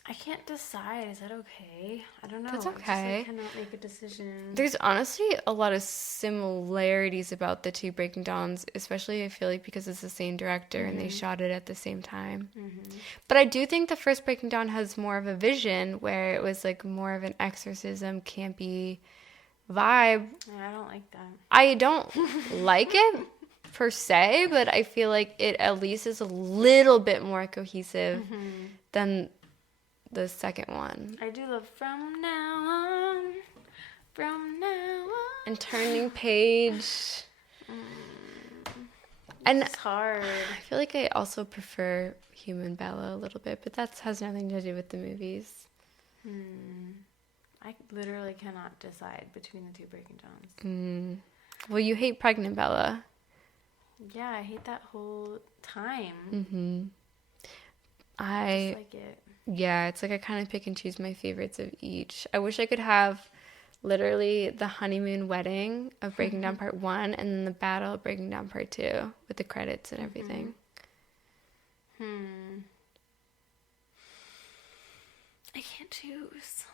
I can't decide. Is that okay? I don't know. That's okay. I cannot make a decision. There's honestly a lot of similarities about the two Breaking Dawns, especially I feel like because it's the same director and they shot it at the same time. But I do think the first Breaking Dawn has more of a vision where it was like more of an exorcism, campy vibe. I don't like that. I don't like it per se, but I feel like it at least is a little bit more cohesive than the second one. I do love From Now On, and Turning Page. And it's hard. I feel like I also prefer Human Bella a little bit, but that has nothing to do with the movies. I literally cannot decide between the two Breaking Dawns. Well, you hate Pregnant Bella. Yeah, I hate that whole time. I just like it. Yeah, it's like I kind of pick and choose my favorites of each. I wish I could have literally the honeymoon wedding of Breaking Down Part 1 and then the battle of Breaking Down Part 2 with the credits and everything. I can't choose.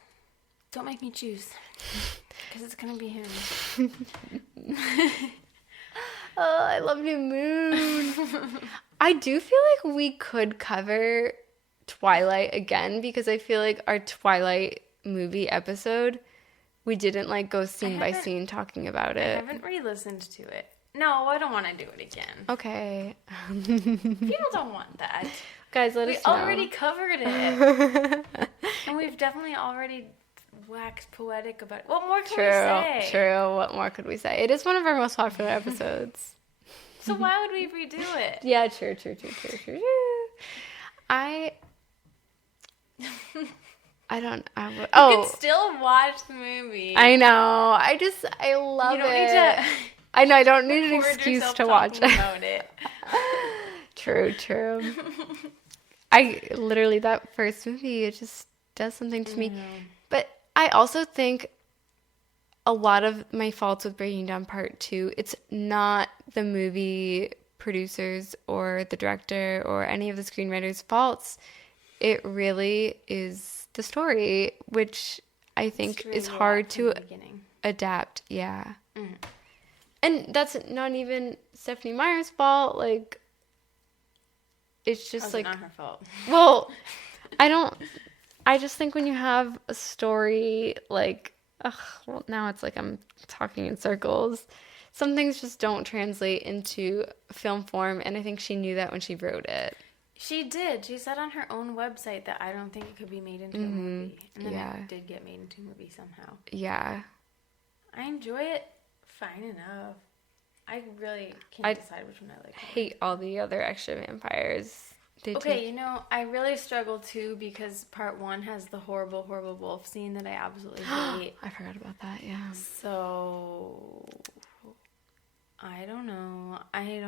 Don't make me choose. Because it's going to be him. Oh, I love New Moon. I do feel like we could cover Twilight again because I feel like our Twilight movie episode, we didn't like go scene by scene talking about it. I haven't re-listened to it. No, I don't want to do it again. Okay. People don't want that. Guys, let us know. We already covered it. And we've definitely already waxed poetic about it. What more can we say? True. What more could we say? It is one of our most popular episodes. So why would we redo it? Yeah, true. You can still watch the movie. I know. I love it. You don't need to. I know. I don't need an excuse to watch it. About it. True. I literally, that first movie, it just does something to me. But I also think a lot of my faults with Breaking Down Part 2, it's not the movie producers or the director or any of the screenwriters' faults. It really is the story, which I think is hard to adapt. Yeah. And that's not even Stephenie Meyer's fault. Like, it's just like... not her fault. Well, I just think when you have a story like... well, now it's like I'm talking in circles. Some things just don't translate into film form, and I think she knew that when she wrote it. She did. She said on her own website that I don't think it could be made into a movie. And then it did get made into a movie somehow. Yeah. I enjoy it fine enough. I really can't decide which one I like. I hate all the other extra vampires. I really struggle too because part 1 has the horrible, horrible wolf scene that I absolutely hate. I forgot about that, yeah. So, I don't know. I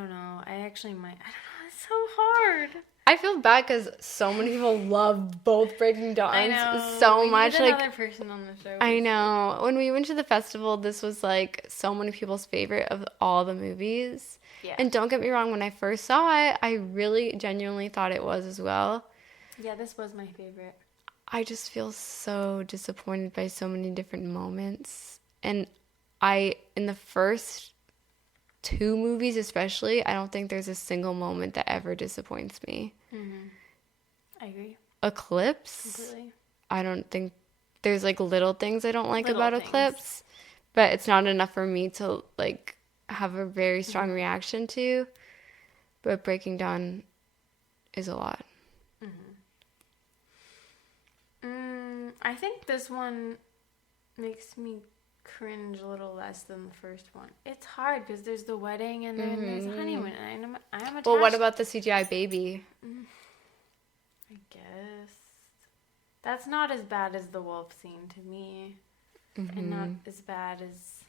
actually might. I don't know. It's so hard. I feel bad because so many people love both Breaking Dawns so much. Need another person on the show. I know. When we went to the festival, this was like so many people's favorite of all the movies. Yeah. And don't get me wrong, when I first saw it, I really genuinely thought it was as well. Yeah, this was my favorite. I just feel so disappointed by so many different moments. And in the first 2 movies especially, I don't think there's a single moment that ever disappoints me. I agree. Eclipse? Completely. I don't think there's like little things I don't like about Eclipse, but it's not enough for me to like have a very strong reaction to. But Breaking Dawn is a lot. I think this one makes me cringe a little less than the first one. It's hard because there's the wedding and then there's the honeymoon, and I am attached. Well, what about the CGI baby? I guess that's not as bad as the wolf scene to me, and not as bad as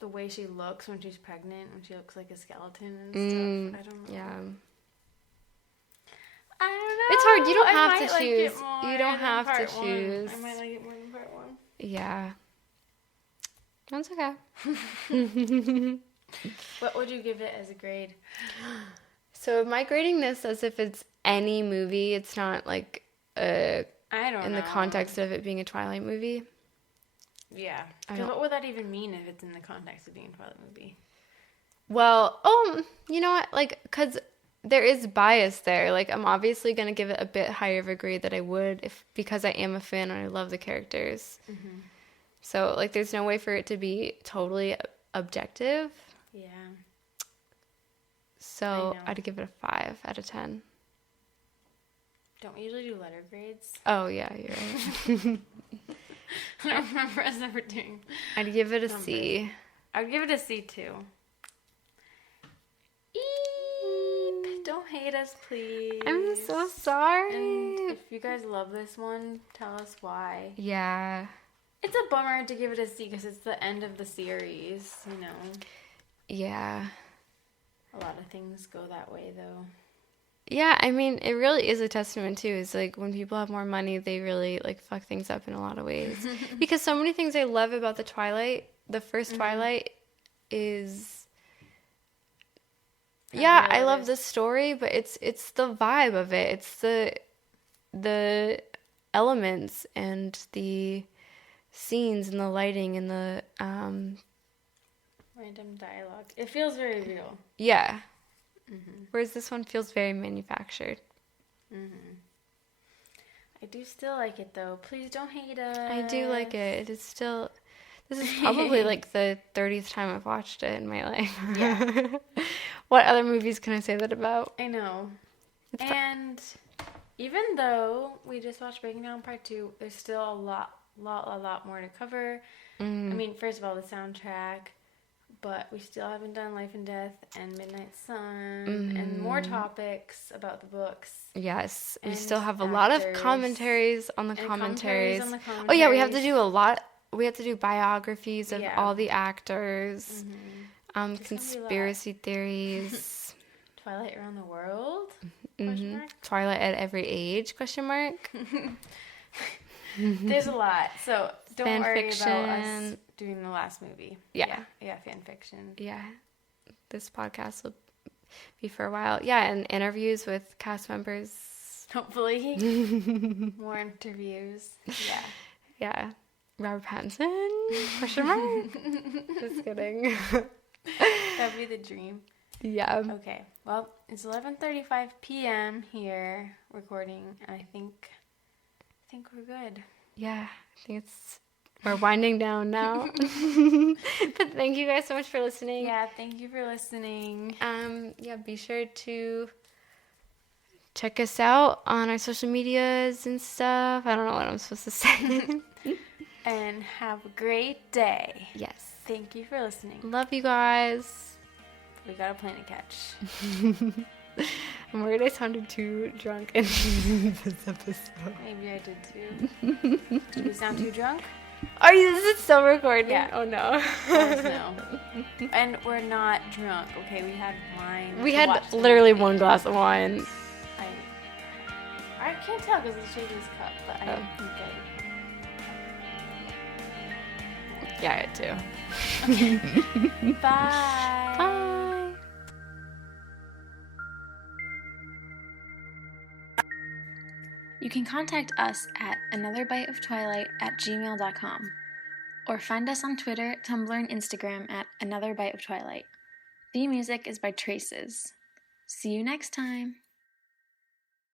the way she looks when she's pregnant, when she looks like a skeleton and stuff. I don't know. Yeah. I don't know. It's hard. You don't have to like choose. You don't have to choose. I might like it more than part 1. Yeah. That's okay. What would you give it as a grade? So am I grading this as if it's any movie? It's not like I don't know. in the context of it being a Twilight movie? Yeah. I 'Cause don't- what would that even mean if it's in the context of being a Twilight movie? Well, you know what? Like, because there is bias there. Like, I'm obviously going to give it a bit higher of a grade than I would because I am a fan and I love the characters. Mm-hmm. So, like, there's no way for it to be totally objective. Yeah. So, I know. I'd give it a 5 out of 10. Don't we usually do letter grades? Oh, yeah, you're right. I don't remember us ever doing. I'd give it a Numbers. C. I'd give it a C too. Eep. Don't hate us, please. I'm so sorry. And if you guys love this one, tell us why. Yeah. It's a bummer to give it a C because it's the end of the series, you know. Yeah. A lot of things go that way, though. Yeah, I mean, it really is a testament, too. It's like when people have more money, they really, like, fuck things up in a lot of ways. Because so many things I love about the first Twilight is... Yeah, I love the story, but it's the vibe of it. It's the elements and the scenes and the lighting and the... Random dialogue. It feels very real. Yeah. Whereas this one feels very manufactured. I do still like it, though. Please don't hate us. I do like it. It is still... This is probably like the 30th time I've watched it in my life. Yeah. What other movies can I say that about? I know. And even though we just watched Breaking Down Part 2, there's still a lot more to cover. I mean, first of all, the soundtrack, but we still haven't done Life and Death and Midnight Sun and more topics about the books. Yes, we And still have a lot of actors. commentaries on the And commentaries. commentaries on the Oh yeah, we have to commentaries. do a lot. We have to do biographies of Yeah. all the actors, gonna be a conspiracy theories, Twilight Around the World? Question mark? Twilight at every age? Question mark. There's a lot, so don't Fan worry about us fiction. doing the last movie. Yeah. Yeah, fan fiction. Yeah, this podcast will be for a while. Yeah, and interviews with cast members. Hopefully. More interviews. Yeah. Yeah, Robert Pattinson? Question mark. Just kidding. That'd be the dream. Yeah. Okay. Well, it's 11:35 p.m. here recording, and I think we're good. Yeah, I think we're winding down now. But thank you guys so much for listening. Yeah, thank you for listening. Yeah, be sure to check us out on our social medias and stuff. I don't know what I'm supposed to say. And have a great day. Yes. Thank you for listening. Love you guys. We got a plane to catch. I'm worried I sounded too drunk in this episode. Maybe I did too. Did we sound too drunk? Are you? Is it still recording? Yeah. Oh no. No. And we're not drunk, okay? We had wine. We to had watch the literally movie. one glass of wine. I can't tell because it's Jason's cup, but I Oh. think Yeah, I had to. Bye. Bye. You can contact us at anotherbiteoftwilight@gmail.com or find us on Twitter, Tumblr, and Instagram at Another Bite of Twilight. Theme music is by Traces. See you next time.